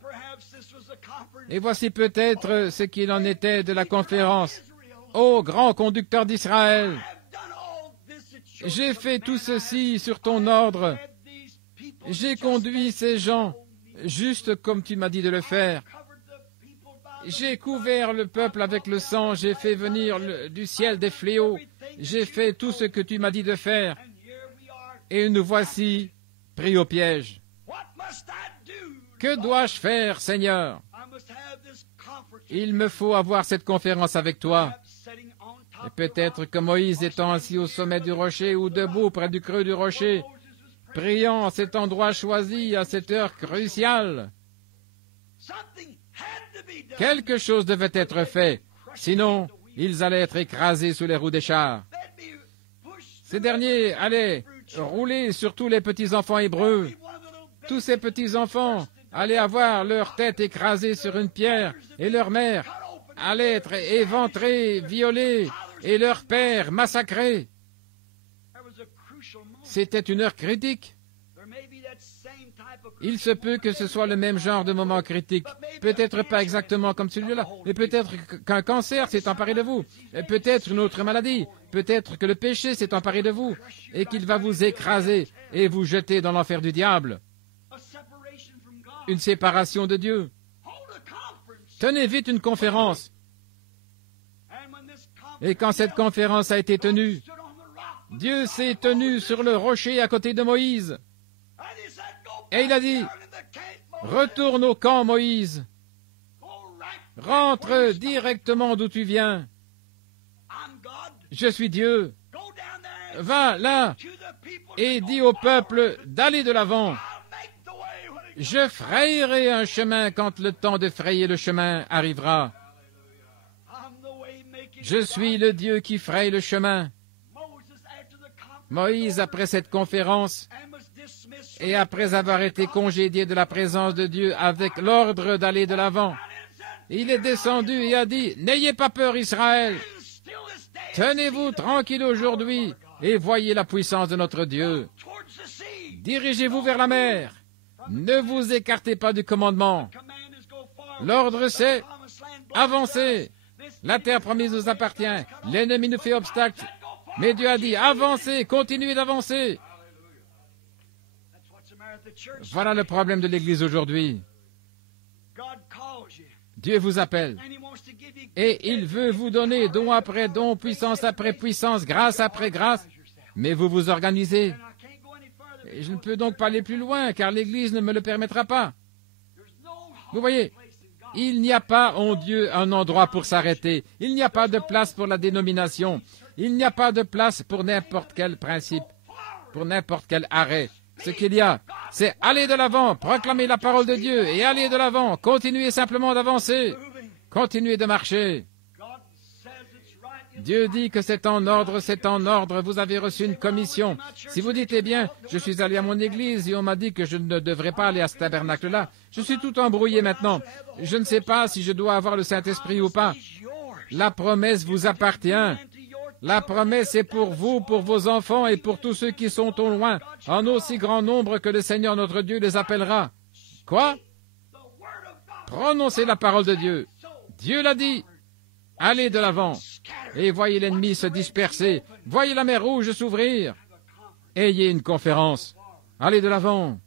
Et voici peut-être ce qu'il en était de la conférence. Ô grand conducteur d'Israël, j'ai fait tout ceci sur ton ordre. J'ai conduit ces gens juste comme tu m'as dit de le faire. J'ai couvert le peuple avec le sang, j'ai fait venir du ciel des fléaux, j'ai fait tout ce que tu m'as dit de faire. Et nous voici pris au piège. Que dois-je faire, Seigneur? Il me faut avoir cette conférence avec toi. Et peut-être que Moïse étant assis au sommet du rocher ou debout près du creux du rocher, priant à cet endroit choisi, à cette heure cruciale, quelque chose devait être fait, sinon ils allaient être écrasés sous les roues des chars. Ces derniers allaient rouler sur tous les petits-enfants hébreux. Tous ces petits-enfants allaient avoir leur tête écrasée sur une pierre et leur mère allait être éventrée, violée et leur père massacré. C'était une heure critique. Il se peut que ce soit le même genre de moment critique. Peut-être pas exactement comme celui-là, mais peut-être qu'un cancer s'est emparé de vous. Peut-être une autre maladie. Peut-être que le péché s'est emparé de vous et qu'il va vous écraser et vous jeter dans l'enfer du diable. Une séparation de Dieu. Tenez vite une conférence. Et quand cette conférence a été tenue, Dieu s'est tenu sur le rocher à côté de Moïse. Et il a dit, « Retourne au camp, Moïse. Rentre directement d'où tu viens. Je suis Dieu. Va là et dis au peuple d'aller de l'avant. Je frayerai un chemin quand le temps de frayer le chemin arrivera. Je suis le Dieu qui fraye le chemin. » Moïse, après cette conférence, et après avoir été congédié de la présence de Dieu avec l'ordre d'aller de l'avant, il est descendu et a dit, « N'ayez pas peur, Israël. Tenez-vous tranquille aujourd'hui et voyez la puissance de notre Dieu. dirigez-vous vers la mer. Ne vous écartez pas du commandement. L'ordre, c'est avancez. La terre promise nous appartient. L'ennemi nous fait obstacle. Mais Dieu a dit, avancez, continuez d'avancer. Voilà le problème de l'Église aujourd'hui. Dieu vous appelle. Et il veut vous donner don après don, puissance après puissance, grâce après grâce. Mais vous vous organisez. Et je ne peux donc pas aller plus loin, car l'Église ne me le permettra pas. Vous voyez, il n'y a pas en Dieu un endroit pour s'arrêter. Il n'y a pas de place pour la dénomination. Il n'y a pas de place pour n'importe quel principe, pour n'importe quel arrêt. Ce qu'il y a, c'est aller de l'avant, proclamer la parole de Dieu et aller de l'avant. Continuez simplement d'avancer. Continuez de marcher. Dieu dit que c'est en ordre, c'est en ordre. Vous avez reçu une commission. Si vous dites, eh bien, je suis allé à mon église et on m'a dit que je ne devrais pas aller à ce tabernacle-là. Je suis tout embrouillé maintenant. Je ne sais pas si je dois avoir le Saint-Esprit ou pas. La promesse vous appartient. La promesse est pour vous, pour vos enfants et pour tous ceux qui sont au loin, en aussi grand nombre que le Seigneur notre Dieu les appellera. Quoi? Prononcez la parole de Dieu. Dieu l'a dit. Allez de l'avant et voyez l'ennemi se disperser. Voyez la mer Rouge s'ouvrir. Ayez une conférence. Allez de l'avant.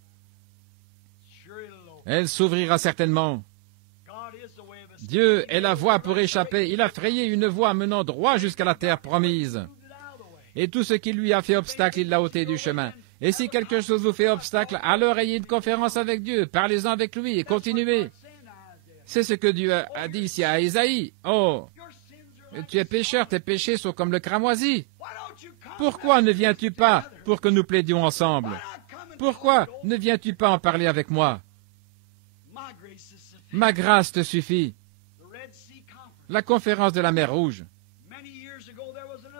Elle s'ouvrira certainement. Dieu est la voie pour échapper. Il a frayé une voie menant droit jusqu'à la terre promise. Et tout ce qui lui a fait obstacle, il l'a ôté du chemin. Et si quelque chose vous fait obstacle, alors ayez une conférence avec Dieu. Parlez-en avec lui et continuez. C'est ce que Dieu a dit ici à Isaïe. Oh, tu es pécheur, tes péchés sont comme le cramoisi. Pourquoi ne viens-tu pas pour que nous plaidions ensemble? Pourquoi ne viens-tu pas en parler avec moi? Ma grâce te suffit. La conférence de la mer Rouge.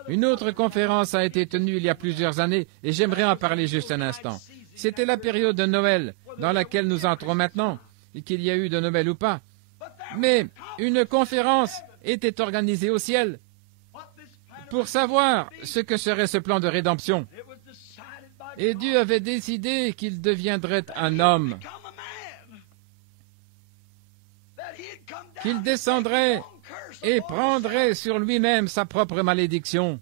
Une autre conférence a été tenue il y a plusieurs années et j'aimerais en parler juste un instant. C'était la période de Noël dans laquelle nous entrons maintenant, et qu'il y a eu de Noël ou pas. Mais une conférence était organisée au ciel pour savoir ce que serait ce plan de rédemption. Et Dieu avait décidé qu'il deviendrait un homme, qu'il descendrait et prendrait sur lui-même sa propre malédiction.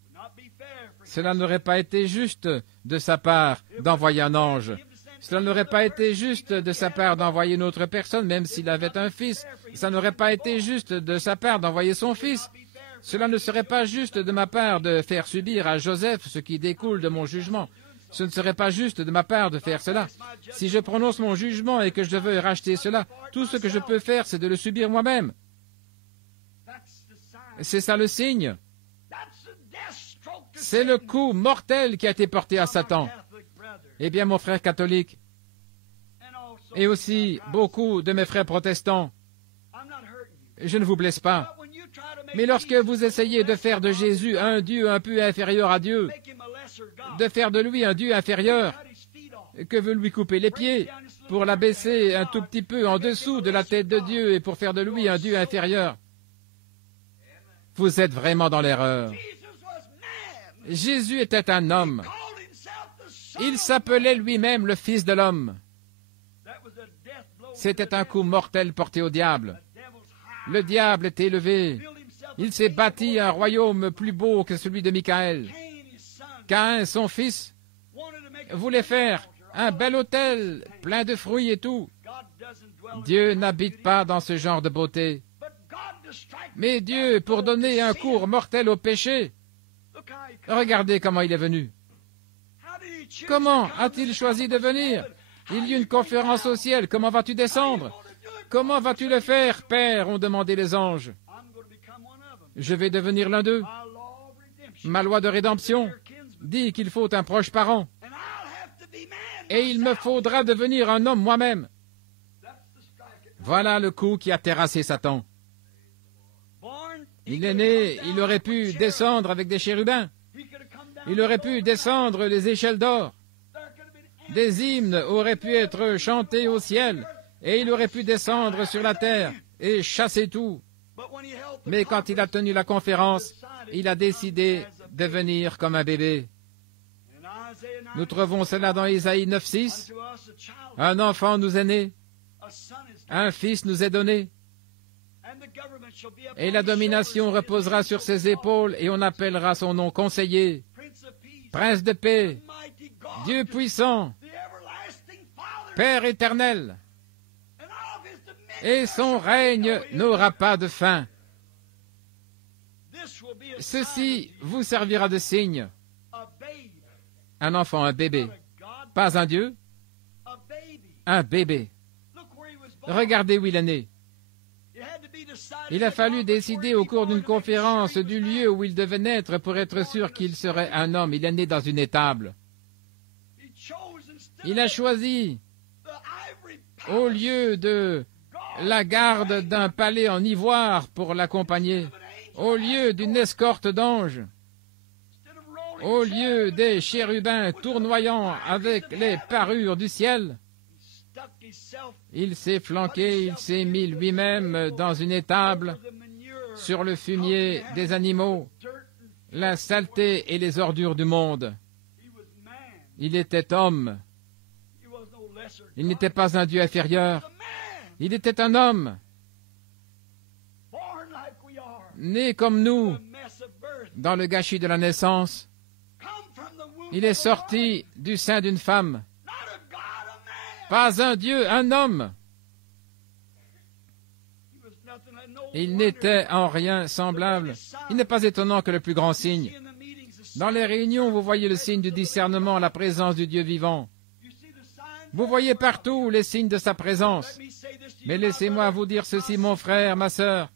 Cela n'aurait pas été juste de sa part d'envoyer un ange. Cela n'aurait pas été juste de sa part d'envoyer une autre personne, même s'il avait un fils. Ça n'aurait pas été juste de sa part d'envoyer son fils. Cela ne serait pas juste de ma part de faire subir à Joseph ce qui découle de mon jugement. Ce ne serait pas juste de ma part de faire cela. Si je prononce mon jugement et que je veux racheter cela, tout ce que je peux faire, c'est de le subir moi-même. C'est ça le signe. C'est le coup mortel qui a été porté à Satan. Eh bien, mon frère catholique, et aussi beaucoup de mes frères protestants, je ne vous blesse pas. Mais lorsque vous essayez de faire de Jésus un Dieu un peu inférieur à Dieu, de faire de lui un Dieu inférieur, que veut lui couper les pieds, pour l'abaisser un tout petit peu en dessous de la tête de Dieu et pour faire de lui un Dieu inférieur, vous êtes vraiment dans l'erreur. Jésus était un homme. Il s'appelait lui-même le Fils de l'homme. C'était un coup mortel porté au diable. Le diable est élevé. Il s'est bâti un royaume plus beau que celui de Michaël. Caïn, son fils, voulait faire un bel autel plein de fruits et tout. Dieu n'habite pas dans ce genre de beauté. Mais Dieu, pour donner un coup mortel au péché, regardez comment il est venu. Comment a-t-il choisi de venir? Il y a une conférence au ciel. Comment vas-tu descendre? Comment vas-tu le faire, Père? Ont demandé les anges. Je vais devenir l'un d'eux. Ma loi de rédemption dit qu'il faut un proche parent. Et il me faudra devenir un homme moi-même. Voilà le coup qui a terrassé Satan. Il est né, il aurait pu descendre avec des chérubins. Il aurait pu descendre les échelles d'or. Des hymnes auraient pu être chantés au ciel, et il aurait pu descendre sur la terre et chasser tout. Mais quand il a tenu la conférence, il a décidé de venir comme un bébé. Nous trouvons cela dans Isaïe 9:6. Un enfant nous est né, un fils nous est donné, et la domination reposera sur ses épaules, et on appellera son nom conseiller, prince de paix, Dieu puissant, Père éternel, et son règne n'aura pas de fin. Ceci vous servira de signe. Un enfant, un bébé, pas un Dieu, un bébé. Regardez où il est né. Il a fallu décider au cours d'une conférence du lieu où il devait naître pour être sûr qu'il serait un homme. Il est né dans une étable. Il a choisi, au lieu de la garde d'un palais en ivoire pour l'accompagner, au lieu d'une escorte d'anges, au lieu des chérubins tournoyant avec les parures du ciel, il s'est flanqué, il s'est mis lui-même dans une étable sur le fumier des animaux, la saleté et les ordures du monde. Il était homme. Il n'était pas un Dieu inférieur. Il était un homme, né comme nous, dans le gâchis de la naissance. Il est sorti du sein d'une femme. Pas un Dieu, un homme. Il n'était en rien semblable. Il n'est pas étonnant que le plus grand signe. Dans les réunions, vous voyez le signe du discernement, la présence du Dieu vivant. Vous voyez partout les signes de sa présence. Mais laissez-moi vous dire ceci, mon frère, ma sœur.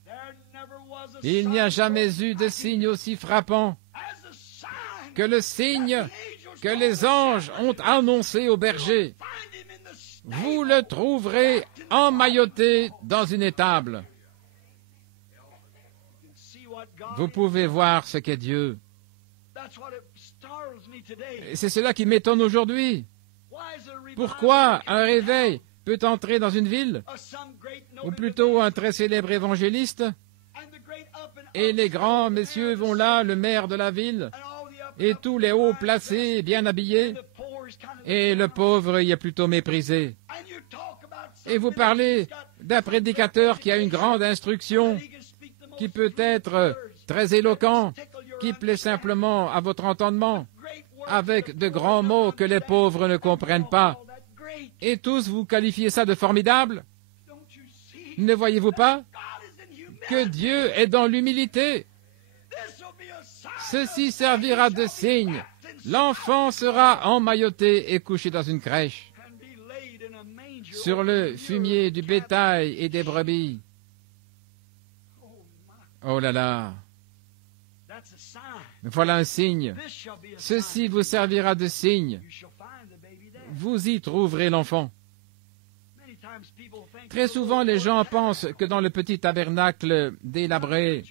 Il n'y a jamais eu de signe aussi frappant que le signe que les anges ont annoncé aux bergers. Vous le trouverez emmailloté dans une étable. Vous pouvez voir ce qu'est Dieu. Et c'est cela qui m'étonne aujourd'hui. Pourquoi un réveil peut entrer dans une ville, ou plutôt un très célèbre évangéliste, et les grands messieurs vont là, le maire de la ville, et tous les hauts placés, bien habillés, et le pauvre y est plutôt méprisé. Et vous parlez d'un prédicateur qui a une grande instruction, qui peut être très éloquent, qui plaît simplement à votre entendement, avec de grands mots que les pauvres ne comprennent pas. Et tous, vous qualifiez ça de formidable? Ne voyez-vous pas que Dieu est dans l'humilité? Ceci servira de signe. L'enfant sera emmailloté et couché dans une crèche, sur le fumier du bétail et des brebis. Oh là là! Voilà un signe. Ceci vous servira de signe. Vous y trouverez l'enfant. Très souvent, les gens pensent que dans le petit tabernacle délabré,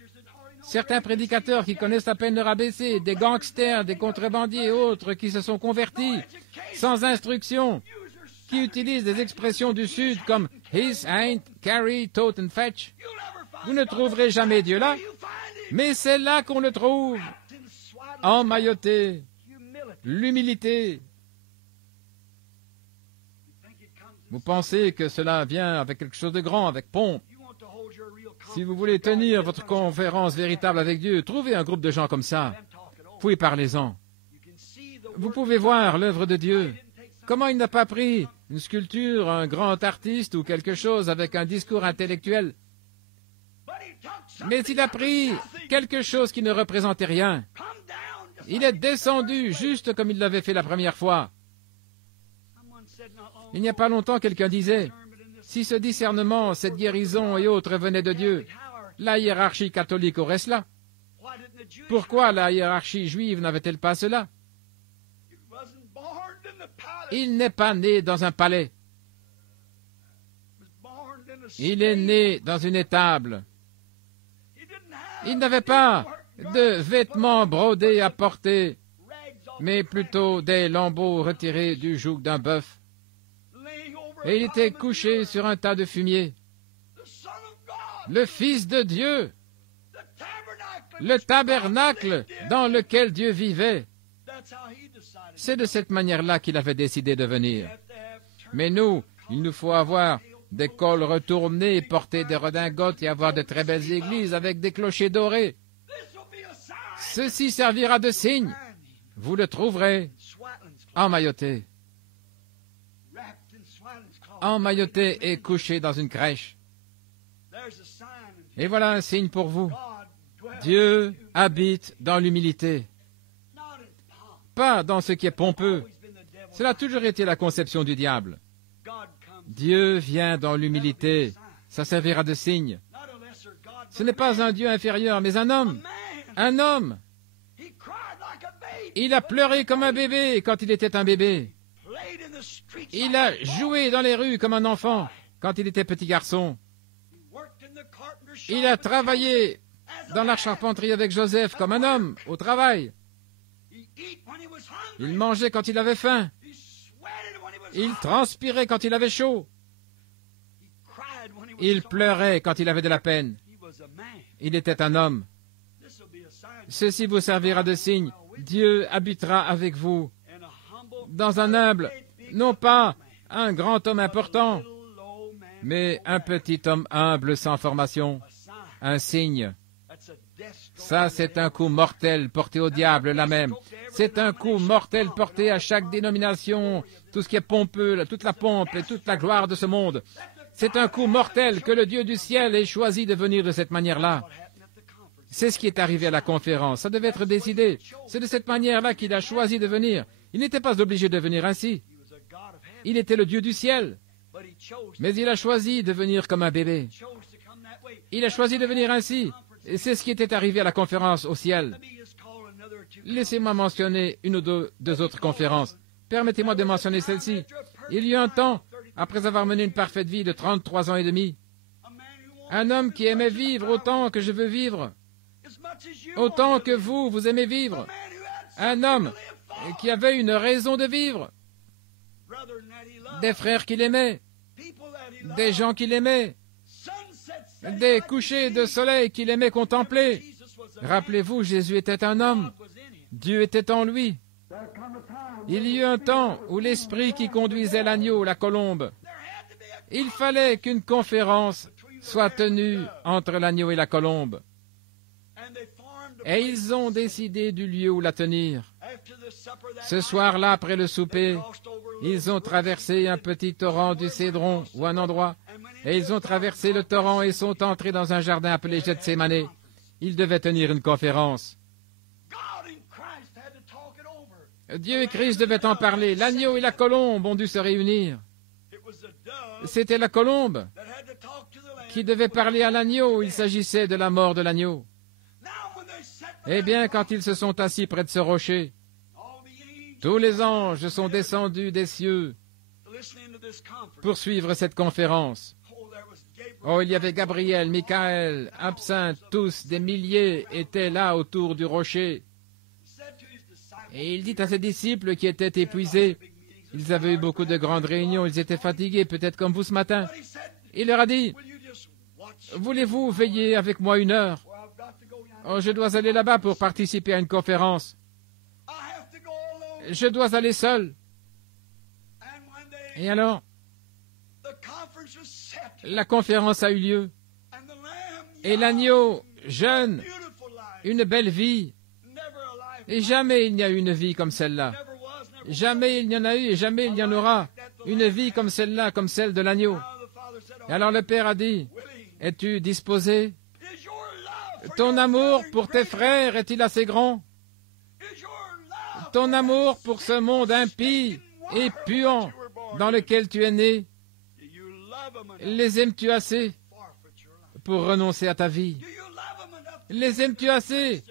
certains prédicateurs qui connaissent à peine leur ABC, des gangsters, des contrebandiers et autres qui se sont convertis sans instruction, qui utilisent des expressions du Sud comme « his, ain't, carry, tote and fetch ». Vous ne trouverez jamais Dieu là, mais c'est là qu'on le trouve, emmailloté, l'humilité. Vous pensez que cela vient avec quelque chose de grand, avec pompe. Si vous voulez tenir votre conférence véritable avec Dieu, trouvez un groupe de gens comme ça, puis parlez-en. Vous pouvez voir l'œuvre de Dieu. Comment il n'a pas pris une sculpture, un grand artiste ou quelque chose avec un discours intellectuel, mais il a pris quelque chose qui ne représentait rien. Il est descendu juste comme il l'avait fait la première fois. Il n'y a pas longtemps, quelqu'un disait, si ce discernement, cette guérison et autres venaient de Dieu, la hiérarchie catholique aurait cela. Pourquoi la hiérarchie juive n'avait-elle pas cela? Il n'est pas né dans un palais. Il est né dans une étable. Il n'avait pas de vêtements brodés à porter, mais plutôt des lambeaux retirés du joug d'un bœuf. Et il était couché sur un tas de fumier. Le Fils de Dieu, le tabernacle dans lequel Dieu vivait. C'est de cette manière-là qu'il avait décidé de venir. Mais nous, il nous faut avoir des cols retournés, porter des redingotes et avoir de très belles églises avec des clochers dorés. Ceci servira de signe. Vous le trouverez emmailloté. Emmailloté et couché dans une crèche. Et voilà un signe pour vous. Dieu habite dans l'humilité, pas dans ce qui est pompeux. Cela a toujours été la conception du diable. Dieu vient dans l'humilité. Ça servira de signe. Ce n'est pas un Dieu inférieur, mais un homme. Un homme. Il a pleuré comme un bébé quand il était un bébé. Il a joué dans les rues comme un enfant quand il était petit garçon. Il a travaillé dans la charpenterie avec Joseph comme un homme au travail. Il mangeait quand il avait faim. Il transpirait quand il avait chaud. Il pleurait quand il avait de la peine. Il était un homme. Ceci vous servira de signe. Dieu habitera avec vous dans un humble, non pas un grand homme important, mais un petit homme humble sans formation. Un signe. Ça, c'est un coup mortel porté au diable, là même. C'est un coup mortel porté à chaque dénomination, tout ce qui est pompeux, toute la pompe et toute la gloire de ce monde. C'est un coup mortel que le Dieu du ciel ait choisi de venir de cette manière-là. C'est ce qui est arrivé à la conférence. Ça devait être décidé. C'est de cette manière-là qu'il a choisi de venir. Il n'était pas obligé de venir ainsi. Il était le Dieu du ciel. Mais il a choisi de venir comme un bébé. Il a choisi de venir ainsi. Et c'est ce qui était arrivé à la conférence au ciel. Laissez-moi mentionner une ou deux autres conférences. Permettez-moi de mentionner celle-ci. Il y a un temps, après avoir mené une parfaite vie de 33 ans et demi, un homme qui aimait vivre autant que je veux vivre, autant que vous aimez vivre. Un homme qui avait une raison de vivre. Des frères qu'il aimait, des gens qu'il aimait, des couchers de soleil qu'il aimait contempler. Rappelez-vous, Jésus était un homme. Dieu était en lui. Il y eut un temps où l'esprit qui conduisait l'agneau, la colombe, il fallait qu'une conférence soit tenue entre l'agneau et la colombe. Et ils ont décidé du lieu où la tenir. Ce soir-là, après le souper, ils ont traversé un petit torrent du Cédron, ou un endroit, et ils ont traversé le torrent et sont entrés dans un jardin appelé Gethsémané. Ils devaient tenir une conférence. Dieu et Christ devaient en parler. L'agneau et la colombe ont dû se réunir. C'était la colombe qui devait parler à l'agneau. Il s'agissait de la mort de l'agneau. Eh bien, quand ils se sont assis près de ce rocher, tous les anges sont descendus des cieux pour suivre cette conférence. Oh, il y avait Gabriel, Michael, Absinthe, tous, des milliers étaient là autour du rocher. Et il dit à ses disciples qui étaient épuisés, ils avaient eu beaucoup de grandes réunions, ils étaient fatigués, peut-être comme vous ce matin. Il leur a dit, voulez-vous veiller avec moi 1 heure? Oh, je dois aller là-bas pour participer à une conférence. Je dois aller seul. Et alors, la conférence a eu lieu. Et l'agneau, jeune, une belle vie. Et jamais il n'y a eu une vie comme celle-là. Jamais il n'y en a eu et jamais il y en aura une vie comme celle-là, comme celle de l'agneau. Et alors le Père a dit, es-tu disposé? Ton amour pour tes frères est-il assez grand? Ton amour pour ce monde impie et puant dans lequel tu es né, les aimes-tu assez pour renoncer à ta vie? Les aimes-tu assez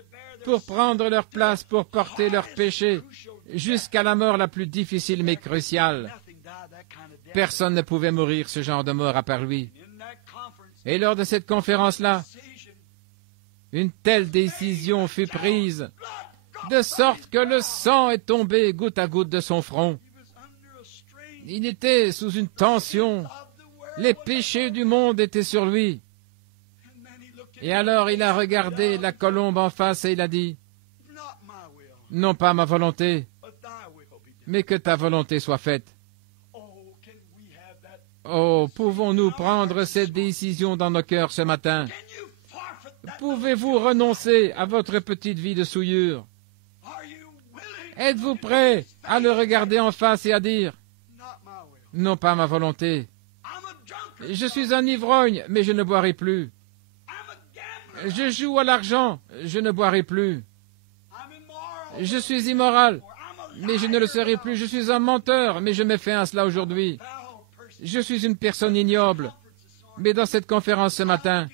pour prendre leur place, pour porter leurs péchés jusqu'à la mort la plus difficile mais cruciale? Personne ne pouvait mourir ce genre de mort à part lui. Et lors de cette conférence-là, une telle décision fut prise, de sorte que le sang est tombé goutte à goutte de son front. Il était sous une tension. Les péchés du monde étaient sur lui. Et alors il a regardé la colombe en face et il a dit, « Non pas ma volonté, mais que ta volonté soit faite. Oh, pouvons-nous prendre cette décision dans nos cœurs ce matin? Pouvez-vous renoncer à votre petite vie de souillure? Êtes-vous prêt à le regarder en face et à dire, « Non pas ma volonté. Je suis un ivrogne, mais je ne boirai plus. Je joue à l'argent, je ne boirai plus. Je suis immoral, mais je ne le serai plus. Je suis un menteur, mais je mets fin à cela aujourd'hui. Je suis une personne ignoble. Mais dans cette conférence ce matin,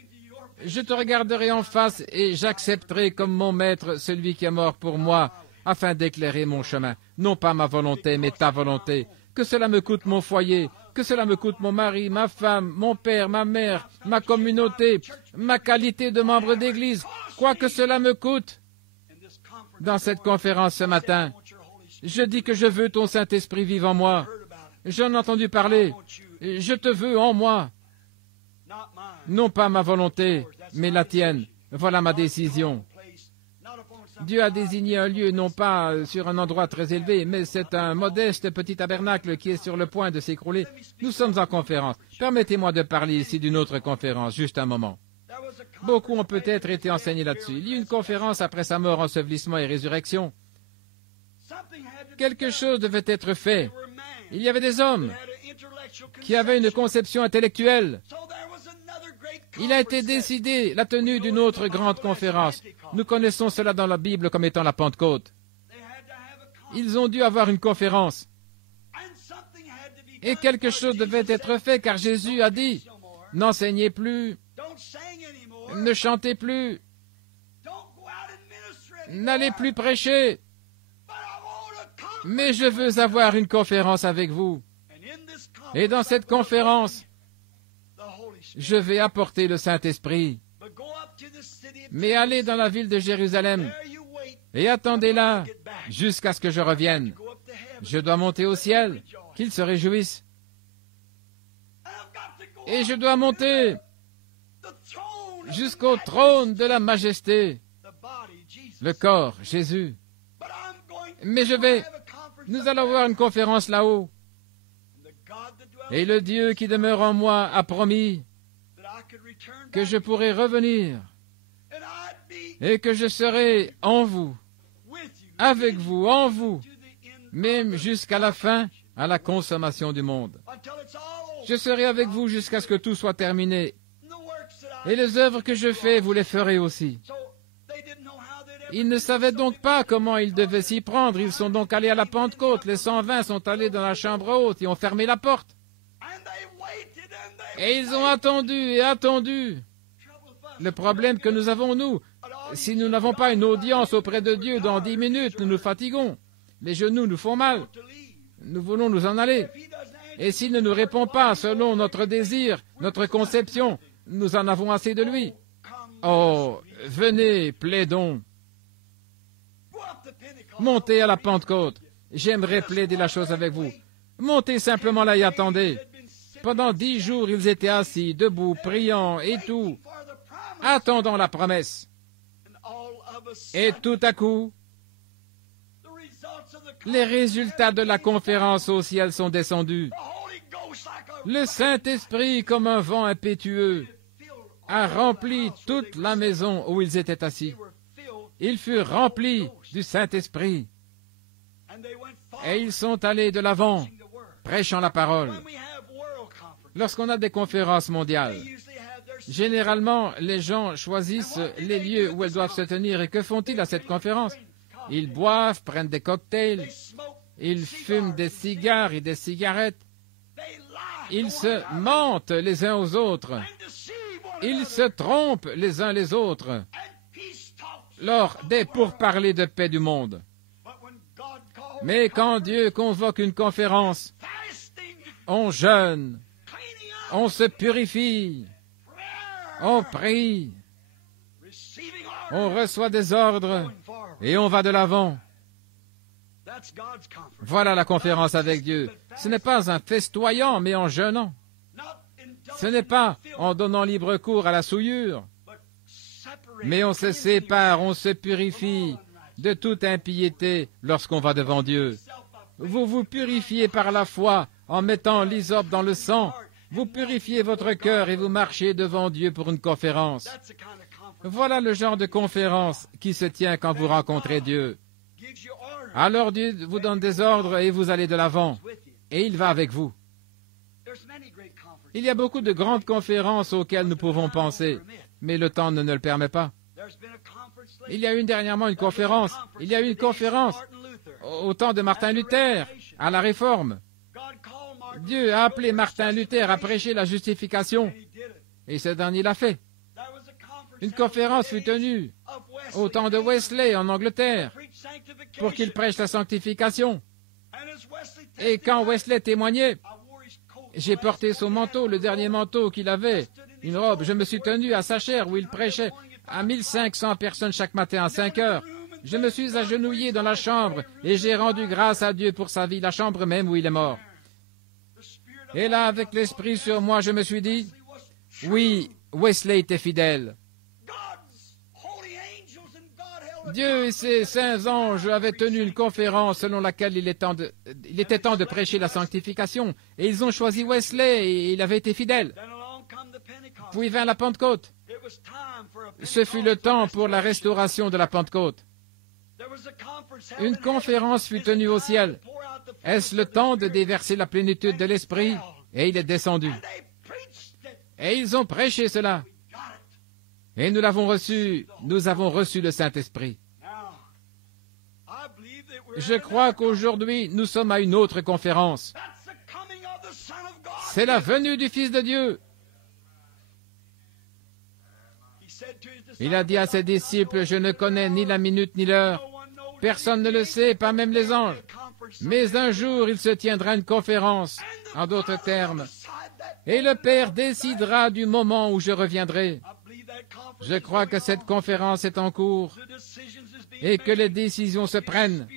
je te regarderai en face et j'accepterai comme mon maître celui qui est mort pour moi, afin d'éclairer mon chemin. Non pas ma volonté, mais ta volonté. Que cela me coûte mon foyer, que cela me coûte mon mari, ma femme, mon père, ma mère, ma communauté, ma qualité de membre d'Église, quoi que cela me coûte. Dans cette conférence ce matin, je dis que je veux ton Saint-Esprit vivre en moi. J'en ai entendu parler. Je te veux en moi. Non pas ma volonté, mais la tienne. Voilà ma décision. Dieu a désigné un lieu, non pas sur un endroit très élevé, mais c'est un modeste petit tabernacle qui est sur le point de s'écrouler. Nous sommes en conférence. Permettez-moi de parler ici d'une autre conférence, juste un moment. Beaucoup ont peut-être été enseignés là-dessus. Il y a eu une conférence après sa mort, ensevelissement et résurrection. Quelque chose devait être fait. Il y avait des hommes qui avaient une conception intellectuelle. Il a été décidé la tenue d'une autre grande conférence. Nous connaissons cela dans la Bible comme étant la Pentecôte. Ils ont dû avoir une conférence. Et quelque chose devait être fait car Jésus a dit, « N'enseignez plus, ne chantez plus, n'allez plus prêcher, mais je veux avoir une conférence avec vous. Et dans cette conférence, je vais apporter le Saint-Esprit. Mais allez dans la ville de Jérusalem et attendez là jusqu'à ce que je revienne. Je dois monter au ciel, qu'ils se réjouissent. Et je dois monter jusqu'au trône de la majesté, le corps, Jésus. Mais nous allons avoir une conférence là-haut. Et le Dieu qui demeure en moi a promis que je pourrai revenir et que je serai en vous, avec vous, en vous, même jusqu'à la fin, à la consommation du monde. Je serai avec vous jusqu'à ce que tout soit terminé. Et les œuvres que je fais, vous les ferez aussi. Ils ne savaient donc pas comment ils devaient s'y prendre. Ils sont donc allés à la Pentecôte. Les 120 sont allés dans la chambre haute et ont fermé la porte. Et ils ont attendu et attendu. Le problème que nous avons, nous, si nous n'avons pas une audience auprès de Dieu dans 10 minutes, nous nous fatiguons. Les genoux nous font mal. Nous voulons nous en aller. Et s'il ne nous répond pas selon notre désir, notre conception, nous en avons assez de lui. Oh, venez, plaidons. Montez à la Pentecôte. J'aimerais plaider la chose avec vous. Montez simplement là et attendez. Pendant 10 jours, ils étaient assis, debout, priant et tout, attendant la promesse. Et tout à coup, les résultats de la conférence au ciel sont descendus. Le Saint-Esprit, comme un vent impétueux, a rempli toute la maison où ils étaient assis. Ils furent remplis du Saint-Esprit. Et ils sont allés de l'avant, prêchant la parole. Lorsqu'on a des conférences mondiales, généralement, les gens choisissent les lieux où elles doivent se tenir. Et que font-ils à cette conférence? Ils boivent, prennent des cocktails, ils fument des cigares et des cigarettes. Ils se mentent les uns aux autres. Ils se trompent les uns les autres lors des pourparlers de paix du monde. Mais quand Dieu convoque une conférence, on jeûne, on se purifie, on prie, on reçoit des ordres et on va de l'avant. Voilà la conférence avec Dieu. Ce n'est pas en festoyant, mais en jeûnant. Ce n'est pas en donnant libre cours à la souillure, mais on se sépare, on se purifie de toute impiété lorsqu'on va devant Dieu. Vous vous purifiez par la foi en mettant l'hysope dans le sang. Vous purifiez votre cœur et vous marchez devant Dieu pour une conférence. Voilà le genre de conférence qui se tient quand vous rencontrez Dieu. Alors Dieu vous donne des ordres et vous allez de l'avant. Et il va avec vous. Il y a beaucoup de grandes conférences auxquelles nous pouvons penser, mais le temps ne nous le permet pas. Il y a eu dernièrement une conférence. Il y a eu une conférence au temps de Martin Luther, à la Réforme. Dieu a appelé Martin Luther à prêcher la justification, et ce dernier l'a fait. Une conférence fut tenue au temps de Wesley en Angleterre pour qu'il prêche la sanctification. Et quand Wesley témoignait, j'ai porté son manteau, le dernier manteau qu'il avait, une robe. Je me suis tenu à sa chaire où il prêchait à 1500 personnes chaque matin à 5 heures. Je me suis agenouillé dans la chambre et j'ai rendu grâce à Dieu pour sa vie, la chambre même où il est mort. Et là, avec l'esprit sur moi, je me suis dit, oui, Wesley était fidèle. Dieu et ses saints anges avaient tenu une conférence selon laquelle il était temps de prêcher la sanctification. Et ils ont choisi Wesley et il avait été fidèle. Puis vint la Pentecôte. Ce fut le temps pour la restauration de la Pentecôte. Une conférence fut tenue au ciel. Est-ce le temps de déverser la plénitude de l'Esprit? Et il est descendu. Et ils ont prêché cela. Et nous l'avons reçu. Nous avons reçu le Saint-Esprit. Je crois qu'aujourd'hui, nous sommes à une autre conférence. C'est la venue du Fils de Dieu. Il a dit à ses disciples, je ne connais ni la minute ni l'heure. Personne ne le sait, pas même les anges. Mais un jour, il se tiendra une conférence, en d'autres termes. Et le Père décidera du moment où je reviendrai. Je crois que cette conférence est en cours et que les décisions se prennent.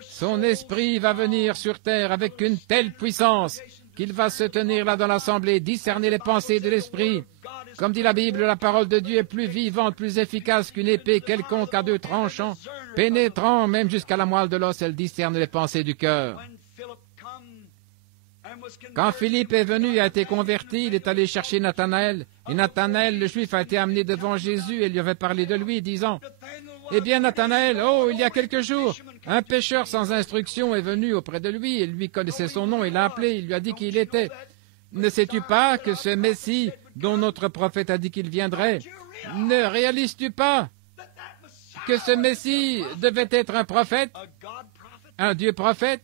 Son esprit va venir sur terre avec une telle puissance qu'il va se tenir là dans l'assemblée, discerner les pensées de l'esprit. Comme dit la Bible, la parole de Dieu est plus vivante, plus efficace qu'une épée quelconque à 2 tranchants, pénétrant même jusqu'à la moelle de l'os, elle discerne les pensées du cœur. Quand Philippe est venu et a été converti, il est allé chercher Nathanaël. Et Nathanaël, le Juif, a été amené devant Jésus et lui avait parlé de lui, disant, « Eh bien, Nathanaël, oh, il y a quelques jours, un pécheur sans instruction est venu auprès de lui, et lui connaissait son nom, il l'a appelé, il lui a dit qui il était. Ne sais-tu pas que ce Messie, dont notre prophète a dit qu'il viendrait, ne réalises-tu pas que ce Messie devait être un prophète, un Dieu prophète?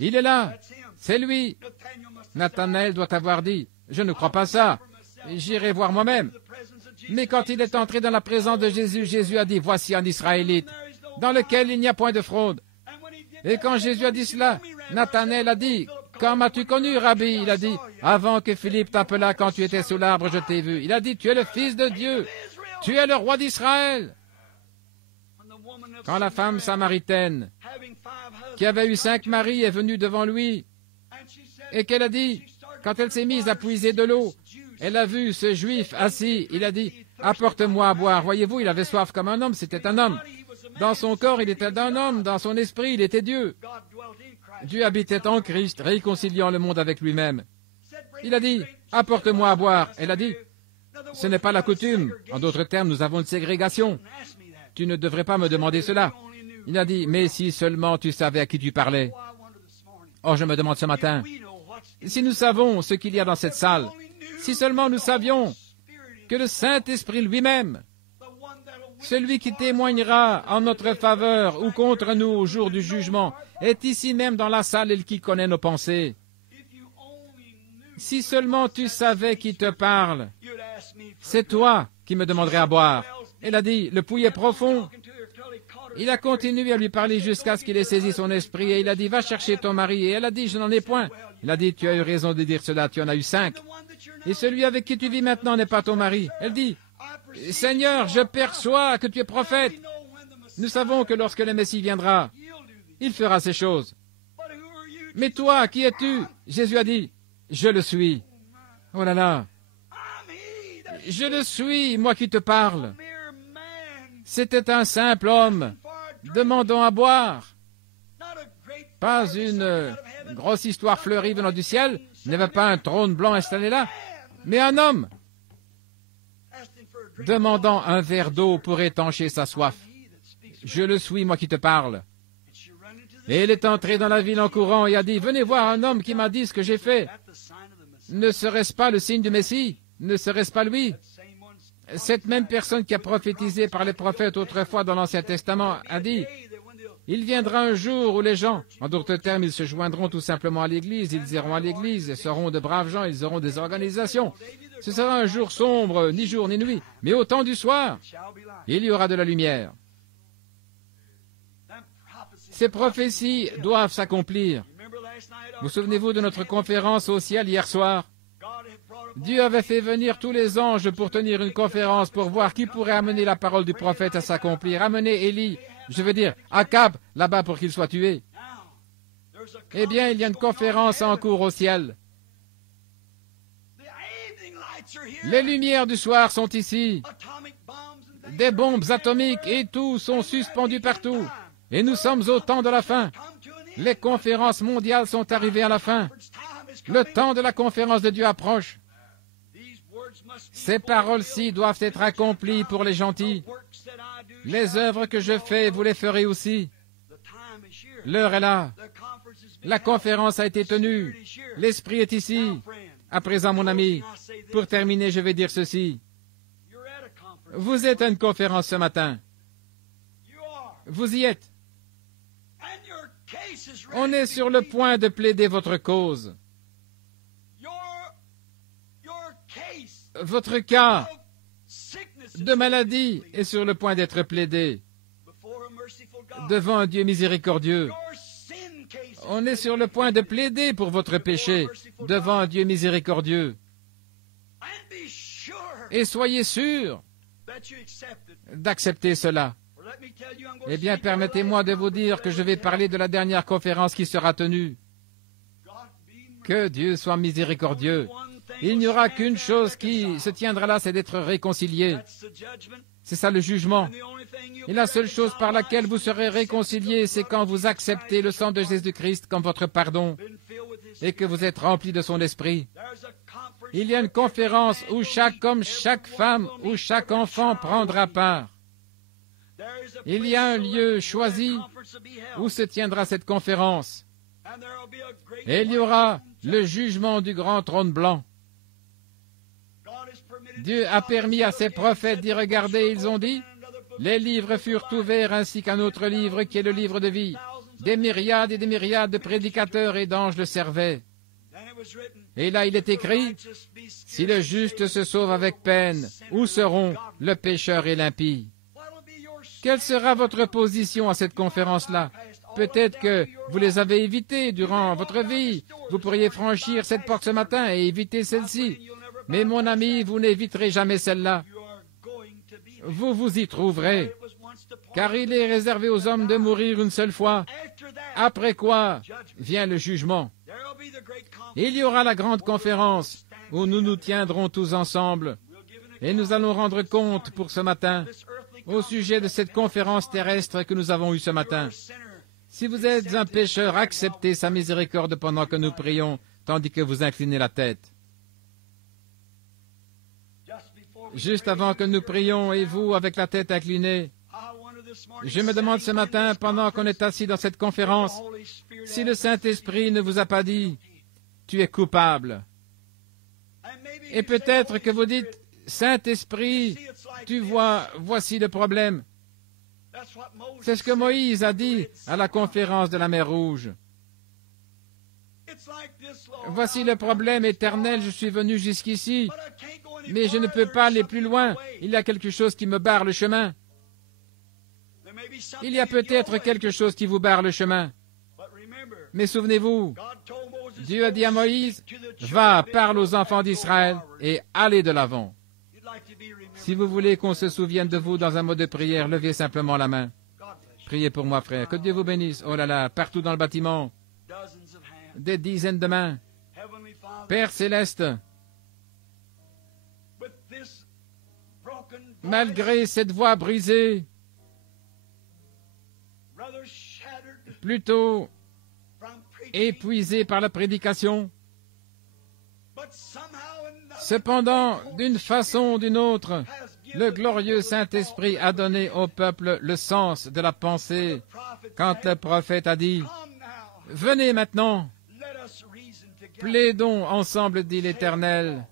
Il est là. C'est lui. » Nathanaël doit avoir dit, « Je ne crois pas ça. J'irai voir moi-même. » Mais quand il est entré dans la présence de Jésus, Jésus a dit, « Voici un Israélite, dans lequel il n'y a point de fraude. » Et quand Jésus a dit cela, Nathanaël a dit, « Quand m'as-tu connu, Rabbi ?» Il a dit, « Avant que Philippe t'appelât quand tu étais sous l'arbre, je t'ai vu. » Il a dit, « Tu es le Fils de Dieu. Tu es le roi d'Israël. » Quand la femme samaritaine, qui avait eu 5 maris, est venue devant lui, et qu'elle a dit, quand elle s'est mise à puiser de l'eau, elle a vu ce Juif assis, il a dit, « Apporte-moi à boire. » Voyez-vous, il avait soif comme un homme, c'était un homme. Dans son corps, il était un homme, dans son esprit, il était Dieu. Dieu habitait en Christ, réconciliant le monde avec lui-même. Il a dit, « Apporte-moi à boire. » Elle a dit, « Ce n'est pas la coutume. En d'autres termes, nous avons une ségrégation. Tu ne devrais pas me demander cela. » Il a dit, « Mais si seulement tu savais à qui tu parlais. » Or, je me demande ce matin, si nous savons ce qu'il y a dans cette salle, si seulement nous savions que le Saint-Esprit lui-même, celui qui témoignera en notre faveur ou contre nous au jour du jugement, est ici même dans la salle et qui connaît nos pensées. Si seulement tu savais qui te parle, c'est toi qui me demanderais à boire. Elle a dit, le puits est profond. Il a continué à lui parler jusqu'à ce qu'il ait saisi son esprit et il a dit, va chercher ton mari. Et elle a dit, je n'en ai point. Il a dit, tu as eu raison de dire cela, tu en as eu 5. Et celui avec qui tu vis maintenant n'est pas ton mari. Elle dit, Seigneur, je perçois que tu es prophète. Nous savons que lorsque le Messie viendra, il fera ces choses. Mais toi, qui es-tu? Jésus a dit, je le suis. Oh là là. Je le suis, moi qui te parle. C'était un simple homme, demandant à boire. Pas une grosse histoire fleurie venant du ciel, il n'y avait pas un trône blanc installé là, mais un homme demandant un verre d'eau pour étancher sa soif. Je le suis, moi qui te parle. Et elle est entrée dans la ville en courant et a dit, venez voir un homme qui m'a dit ce que j'ai fait. Ne serait-ce pas le signe du Messie? Ne serait-ce pas lui? Cette même personne qui a prophétisé par les prophètes autrefois dans l'Ancien Testament a dit, il viendra un jour où les gens, en d'autres termes, ils se joindront tout simplement à l'Église, ils iront à l'Église, ils seront de braves gens, ils auront des organisations. Ce sera un jour sombre, ni jour ni nuit, mais au temps du soir, il y aura de la lumière. Ces prophéties doivent s'accomplir. Vous souvenez-vous de notre conférence au ciel hier soir? Dieu avait fait venir tous les anges pour tenir une conférence pour voir qui pourrait amener la parole du prophète à s'accomplir. Amener Élie, je veux dire Akab, là-bas pour qu'il soit tué. Eh bien, il y a une conférence en cours au ciel. Les lumières du soir sont ici. Des bombes atomiques et tout sont suspendues partout. Et nous sommes au temps de la fin. Les conférences mondiales sont arrivées à la fin. Le temps de la conférence de Dieu approche. Ces paroles-ci doivent être accomplies pour les gentils. Les œuvres que je fais, vous les ferez aussi. L'heure est là. La conférence a été tenue. L'Esprit est ici. À présent, mon ami, pour terminer, je vais dire ceci. Vous êtes à une conférence ce matin. Vous y êtes. On est sur le point de plaider votre cause. Votre cas de maladie est sur le point d'être plaidé devant un Dieu miséricordieux. On est sur le point de plaider pour votre péché devant un Dieu miséricordieux. Et soyez sûrs d'accepter cela. Eh bien, permettez-moi de vous dire que je vais parler de la dernière conférence qui sera tenue. Que Dieu soit miséricordieux. Il n'y aura qu'une chose qui se tiendra là, c'est d'être réconcilié. C'est ça le jugement. Et la seule chose par laquelle vous serez réconciliés, c'est quand vous acceptez le sang de Jésus-Christ comme votre pardon et que vous êtes rempli de son esprit. Il y a une conférence où chaque homme, chaque femme, où chaque enfant prendra part. Il y a un lieu choisi où se tiendra cette conférence. Et il y aura le jugement du grand trône blanc. Dieu a permis à ses prophètes d'y regarder, ils ont dit, les livres furent ouverts ainsi qu'un autre livre qui est le livre de vie. Des myriades et des myriades de prédicateurs et d'anges le servaient. Et là il est écrit, si le juste se sauve avec peine, où seront le pécheur et l'impie? Quelle sera votre position à cette conférence-là? Peut-être que vous les avez évités durant votre vie. Vous pourriez franchir cette porte ce matin et éviter celle-ci. Mais mon ami, vous n'éviterez jamais celle-là. Vous vous y trouverez, car il est réservé aux hommes de mourir une seule fois, après quoi vient le jugement. Il y aura la grande conférence où nous nous tiendrons tous ensemble et nous allons rendre compte pour ce matin au sujet de cette conférence terrestre que nous avons eue ce matin. Si vous êtes un pécheur, acceptez sa miséricorde pendant que nous prions, tandis que vous inclinez la tête. Juste avant que nous prions, et vous, avec la tête inclinée, je me demande ce matin, pendant qu'on est assis dans cette conférence, si le Saint-Esprit ne vous a pas dit, tu es coupable. Et peut-être que vous dites, Saint-Esprit, tu vois, voici le problème. C'est ce que Moïse a dit à la conférence de la mer Rouge. Voici le problème éternel, je suis venu jusqu'ici, mais je ne peux pas aller plus loin. Il y a quelque chose qui me barre le chemin. Il y a peut-être quelque chose qui vous barre le chemin. Mais souvenez-vous, Dieu a dit à Moïse, va, parle aux enfants d'Israël et allez de l'avant. Si vous voulez qu'on se souvienne de vous dans un mot de prière, levez simplement la main. Priez pour moi, frère. Que Dieu vous bénisse. Oh là là, partout dans le bâtiment, des dizaines de mains. Père céleste, malgré cette voix brisée, plutôt épuisé par la prédication. Cependant, d'une façon ou d'une autre, le glorieux Saint-Esprit a donné au peuple le sens de la pensée quand le prophète a dit « Venez maintenant, plaidons ensemble, dit l'Éternel.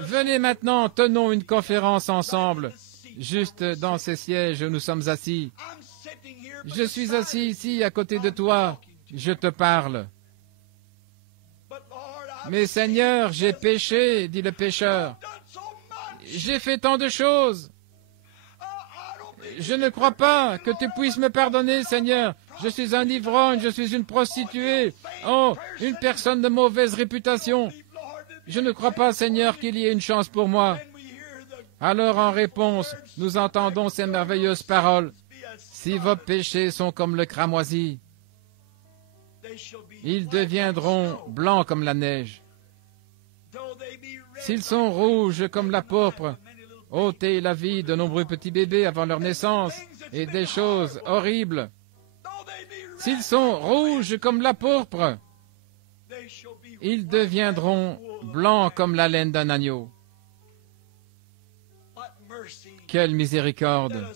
Venez maintenant, tenons une conférence ensemble, juste dans ces sièges où nous sommes assis. Je suis assis ici à côté de toi, je te parle. Mais Seigneur, j'ai péché, dit le pécheur. J'ai fait tant de choses. Je ne crois pas que tu puisses me pardonner, Seigneur. Je suis un ivrogne, je suis une prostituée. Oh, une personne de mauvaise réputation. Je ne crois pas, Seigneur, qu'il y ait une chance pour moi. Alors, en réponse, nous entendons ces merveilleuses paroles. Si vos péchés sont comme le cramoisi, ils deviendront blancs comme la neige. S'ils sont rouges comme la pourpre, ôtez la vie de nombreux petits bébés avant leur naissance et des choses horribles. S'ils sont rouges comme la pourpre, ils deviendront blancs comme la laine d'un agneau. Quelle miséricorde!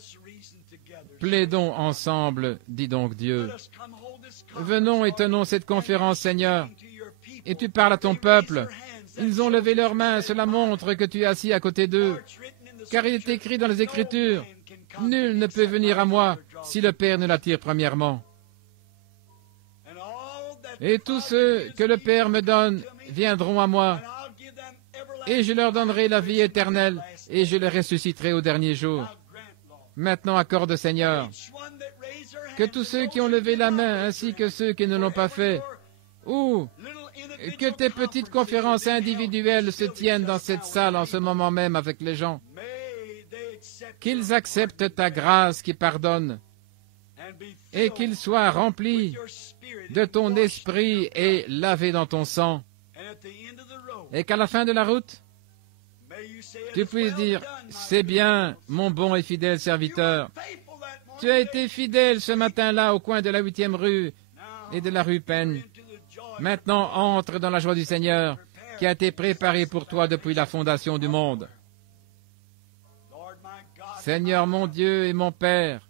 Plaidons ensemble, dit donc Dieu. Venons et tenons cette conférence, Seigneur, et tu parles à ton peuple. Ils ont levé leurs mains, cela montre que tu es assis à côté d'eux. Car il est écrit dans les Écritures, « Nul ne peut venir à moi si le Père ne l'attire premièrement. » Et tous ceux que le Père me donne viendront à moi, et je leur donnerai la vie éternelle, et je les ressusciterai au dernier jour. Maintenant, accorde, Seigneur, que tous ceux qui ont levé la main, ainsi que ceux qui ne l'ont pas fait, ou que tes petites conférences individuelles se tiennent dans cette salle en ce moment même avec les gens, qu'ils acceptent ta grâce qui pardonne, et qu'ils soient remplis de ton esprit et lavés dans ton sang, et qu'à la fin de la route, tu puisses dire, « C'est bien, mon bon et fidèle serviteur. Tu as été fidèle ce matin-là au coin de la 8e rue et de la rue Penn. Maintenant, entre dans la joie du Seigneur qui a été préparée pour toi depuis la fondation du monde. Seigneur mon Dieu et mon Père,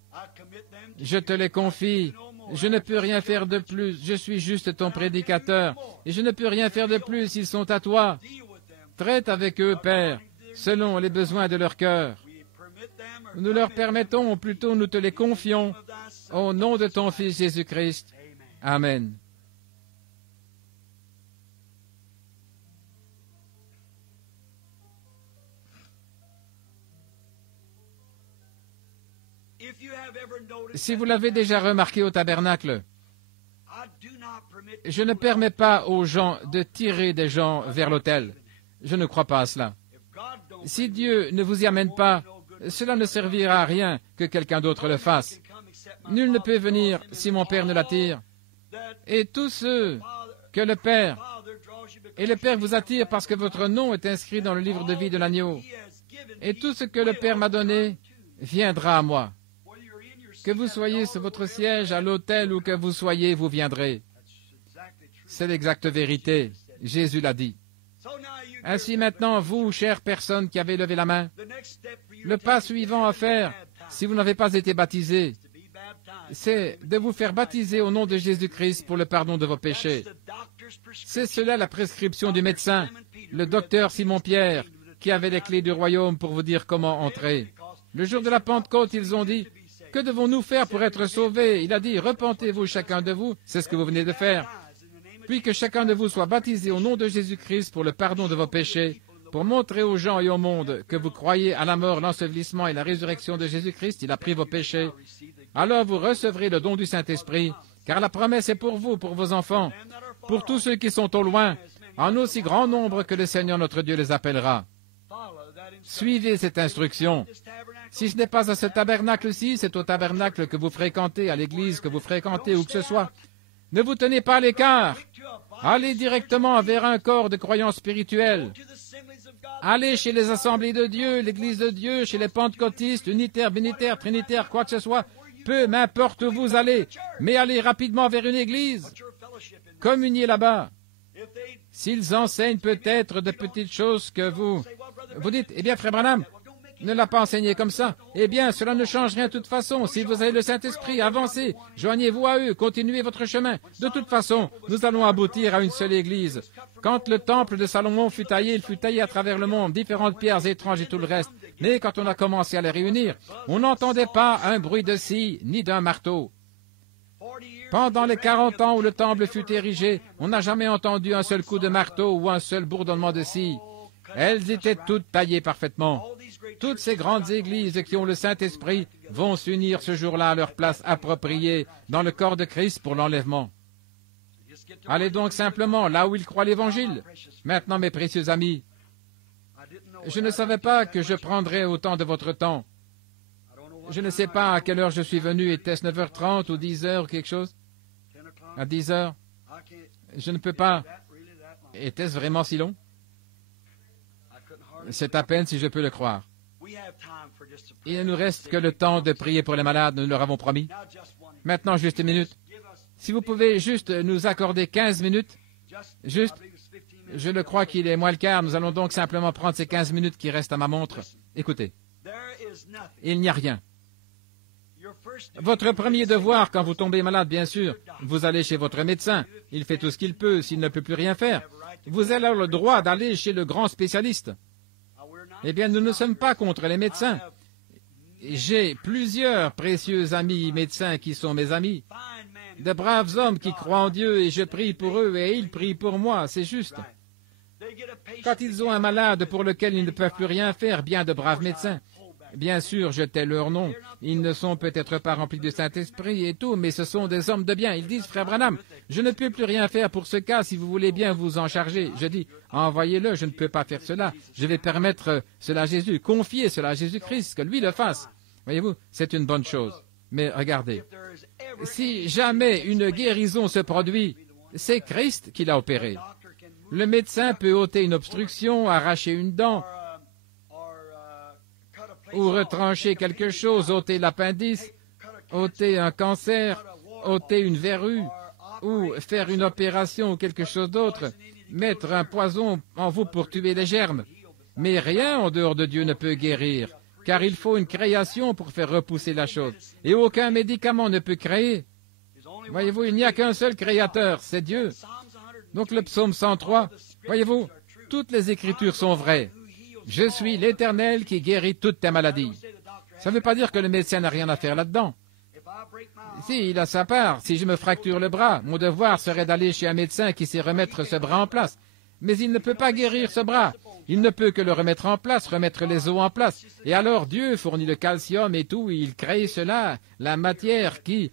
je te les confie. Je ne peux rien faire de plus. Je suis juste ton prédicateur. Et je ne peux rien faire de plus. Ils sont à toi. Traite avec eux, Père, selon les besoins de leur cœur. Nous leur permettons, ou plutôt nous te les confions, au nom de ton Fils Jésus-Christ. Amen. Si vous l'avez déjà remarqué au tabernacle, je ne permets pas aux gens de tirer des gens vers l'autel. Je ne crois pas à cela. Si Dieu ne vous y amène pas, cela ne servira à rien que quelqu'un d'autre le fasse. Nul ne peut venir si mon Père ne l'attire. Et tous ceux que le Père vous attire parce que votre nom est inscrit dans le livre de vie de l'agneau. Et tout ce que le Père m'a donné viendra à moi. Que vous soyez sur votre siège à l'autel ou que vous soyez, vous viendrez. C'est l'exacte vérité. Jésus l'a dit. Ainsi maintenant, vous, chères personnes qui avez levé la main, le pas suivant à faire, si vous n'avez pas été baptisé, c'est de vous faire baptiser au nom de Jésus-Christ pour le pardon de vos péchés. C'est cela la prescription du médecin, le docteur Simon-Pierre, qui avait les clés du royaume pour vous dire comment entrer. Le jour de la Pentecôte, ils ont dit, « Que devons-nous faire pour être sauvés ?» Il a dit, « Repentez-vous chacun de vous, c'est ce que vous venez de faire. Puis que chacun de vous soit baptisé au nom de Jésus-Christ pour le pardon de vos péchés, pour montrer aux gens et au monde que vous croyez à la mort, l'ensevelissement et la résurrection de Jésus-Christ, il a pris vos péchés. Alors vous recevrez le don du Saint-Esprit, car la promesse est pour vous, pour vos enfants, pour tous ceux qui sont au loin, en aussi grand nombre que le Seigneur notre Dieu les appellera. » Suivez cette instruction. Si ce n'est pas à ce tabernacle-ci, c'est au tabernacle que vous fréquentez, à l'église que vous fréquentez, où que ce soit. Ne vous tenez pas à l'écart. Allez directement vers un corps de croyance spirituelle. Allez chez les assemblées de Dieu, l'église de Dieu, chez les pentecôtistes, unitaires, bénitaires, trinitaires, quoi que ce soit. Peu m'importe où vous allez, mais allez rapidement vers une église. communiez là-bas. S'ils enseignent peut-être de petites choses que vous dites, eh bien, frère Branham, ne l'a pas enseigné comme ça. Eh bien, cela ne change rien de toute façon. Si vous avez le Saint-Esprit, avancez, joignez-vous à eux, continuez votre chemin. De toute façon, nous allons aboutir à une seule Église. Quand le temple de Salomon fut taillé, il fut taillé à travers le monde, différentes pierres étranges et tout le reste. Mais quand on a commencé à les réunir, on n'entendait pas un bruit de scie, ni d'un marteau. Pendant les 40 ans où le temple fut érigé, on n'a jamais entendu un seul coup de marteau ou un seul bourdonnement de scie. Elles étaient toutes taillées parfaitement. Toutes ces grandes églises qui ont le Saint-Esprit vont s'unir ce jour-là à leur place appropriée dans le corps de Christ pour l'enlèvement. Allez donc simplement là où ils croient l'Évangile. Maintenant, mes précieux amis, je ne savais pas que je prendrais autant de votre temps. Je ne sais pas à quelle heure je suis venu. Était-ce 9h30 ou 10h ou quelque chose? À 10h? Je ne peux pas. Était-ce vraiment si long? C'est à peine si je peux le croire. Il ne nous reste que le temps de prier pour les malades, nous leur avons promis. Maintenant, juste une minute. Si vous pouvez juste nous accorder 15 minutes, juste, je le crois qu'il est moins le quart, nous allons donc simplement prendre ces 15 minutes qui restent à ma montre. Écoutez, il n'y a rien. Votre premier devoir, quand vous tombez malade, bien sûr, vous allez chez votre médecin. Il fait tout ce qu'il peut, s'il ne peut plus rien faire. Vous avez le droit d'aller chez le grand spécialiste. Eh bien, nous ne sommes pas contre les médecins. J'ai plusieurs précieux amis médecins qui sont mes amis. De braves hommes qui croient en Dieu et je prie pour eux et ils prient pour moi, c'est juste. Quand ils ont un malade pour lequel ils ne peuvent plus rien faire, bien de braves médecins. Bien sûr, je tais leur nom. Ils ne sont peut-être pas remplis du Saint-Esprit et tout, mais ce sont des hommes de bien. Ils disent, frère Branham, je ne peux plus rien faire pour ce cas, si vous voulez bien vous en charger. Je dis, envoyez-le, je ne peux pas faire cela. Je vais permettre cela à Jésus, confier cela à Jésus-Christ, que lui le fasse. Voyez-vous, c'est une bonne chose. Mais regardez, si jamais une guérison se produit, c'est Christ qui l'a opérée. Le médecin peut ôter une obstruction, arracher une dent, ou retrancher quelque chose, ôter l'appendice, ôter un cancer, ôter une verrue, ou faire une opération ou quelque chose d'autre, mettre un poison en vous pour tuer les germes. Mais rien en dehors de Dieu ne peut guérir, car il faut une création pour faire repousser la chose. Et aucun médicament ne peut créer. Voyez-vous, il n'y a qu'un seul créateur, c'est Dieu. Donc le psaume 103, voyez-vous, toutes les Écritures sont vraies. Je suis l'Éternel qui guérit toutes tes maladies. Ça ne veut pas dire que le médecin n'a rien à faire là-dedans. Si, il a sa part. Si je me fracture le bras, mon devoir serait d'aller chez un médecin qui sait remettre ce bras en place. Mais il ne peut pas guérir ce bras. Il ne peut que le remettre en place, remettre les os en place. Et alors Dieu fournit le calcium et tout, et il crée cela, la matière qui,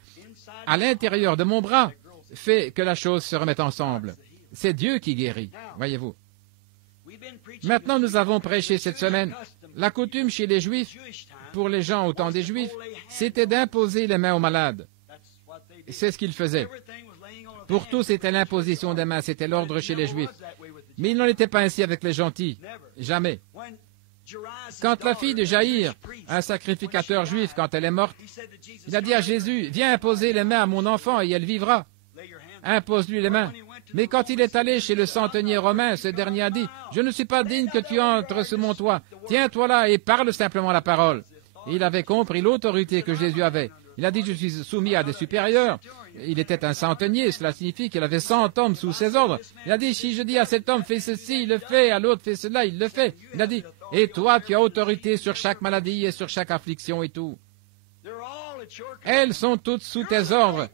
à l'intérieur de mon bras, fait que la chose se remette ensemble. C'est Dieu qui guérit, voyez-vous. Maintenant, nous avons prêché cette semaine. La coutume chez les Juifs, pour les gens au temps des Juifs, c'était d'imposer les mains aux malades. C'est ce qu'ils faisaient. Pour tous, c'était l'imposition des mains, c'était l'ordre chez les Juifs. Mais il n'en était pas ainsi avec les gentils. Jamais. Quand la fille de Jaïr, un sacrificateur juif, quand elle est morte, il a dit à Jésus, « Viens imposer les mains à mon enfant et elle vivra. » Impose-lui les mains. Mais quand il est allé chez le centenier romain, ce dernier a dit, « Je ne suis pas digne que tu entres sous mon toit. Tiens-toi là et parle simplement la parole. » Et il avait compris l'autorité que Jésus avait. Il a dit, « Je suis soumis à des supérieurs. » Il était un centenier, cela signifie qu'il avait 100 hommes sous ses ordres. Il a dit, « Si je dis à cet homme, fais ceci, il le fait, à l'autre, fais cela, il le fait. » Il a dit, « Et toi, tu as autorité sur chaque maladie et sur chaque affliction et tout. » Elles sont toutes sous tes ordres.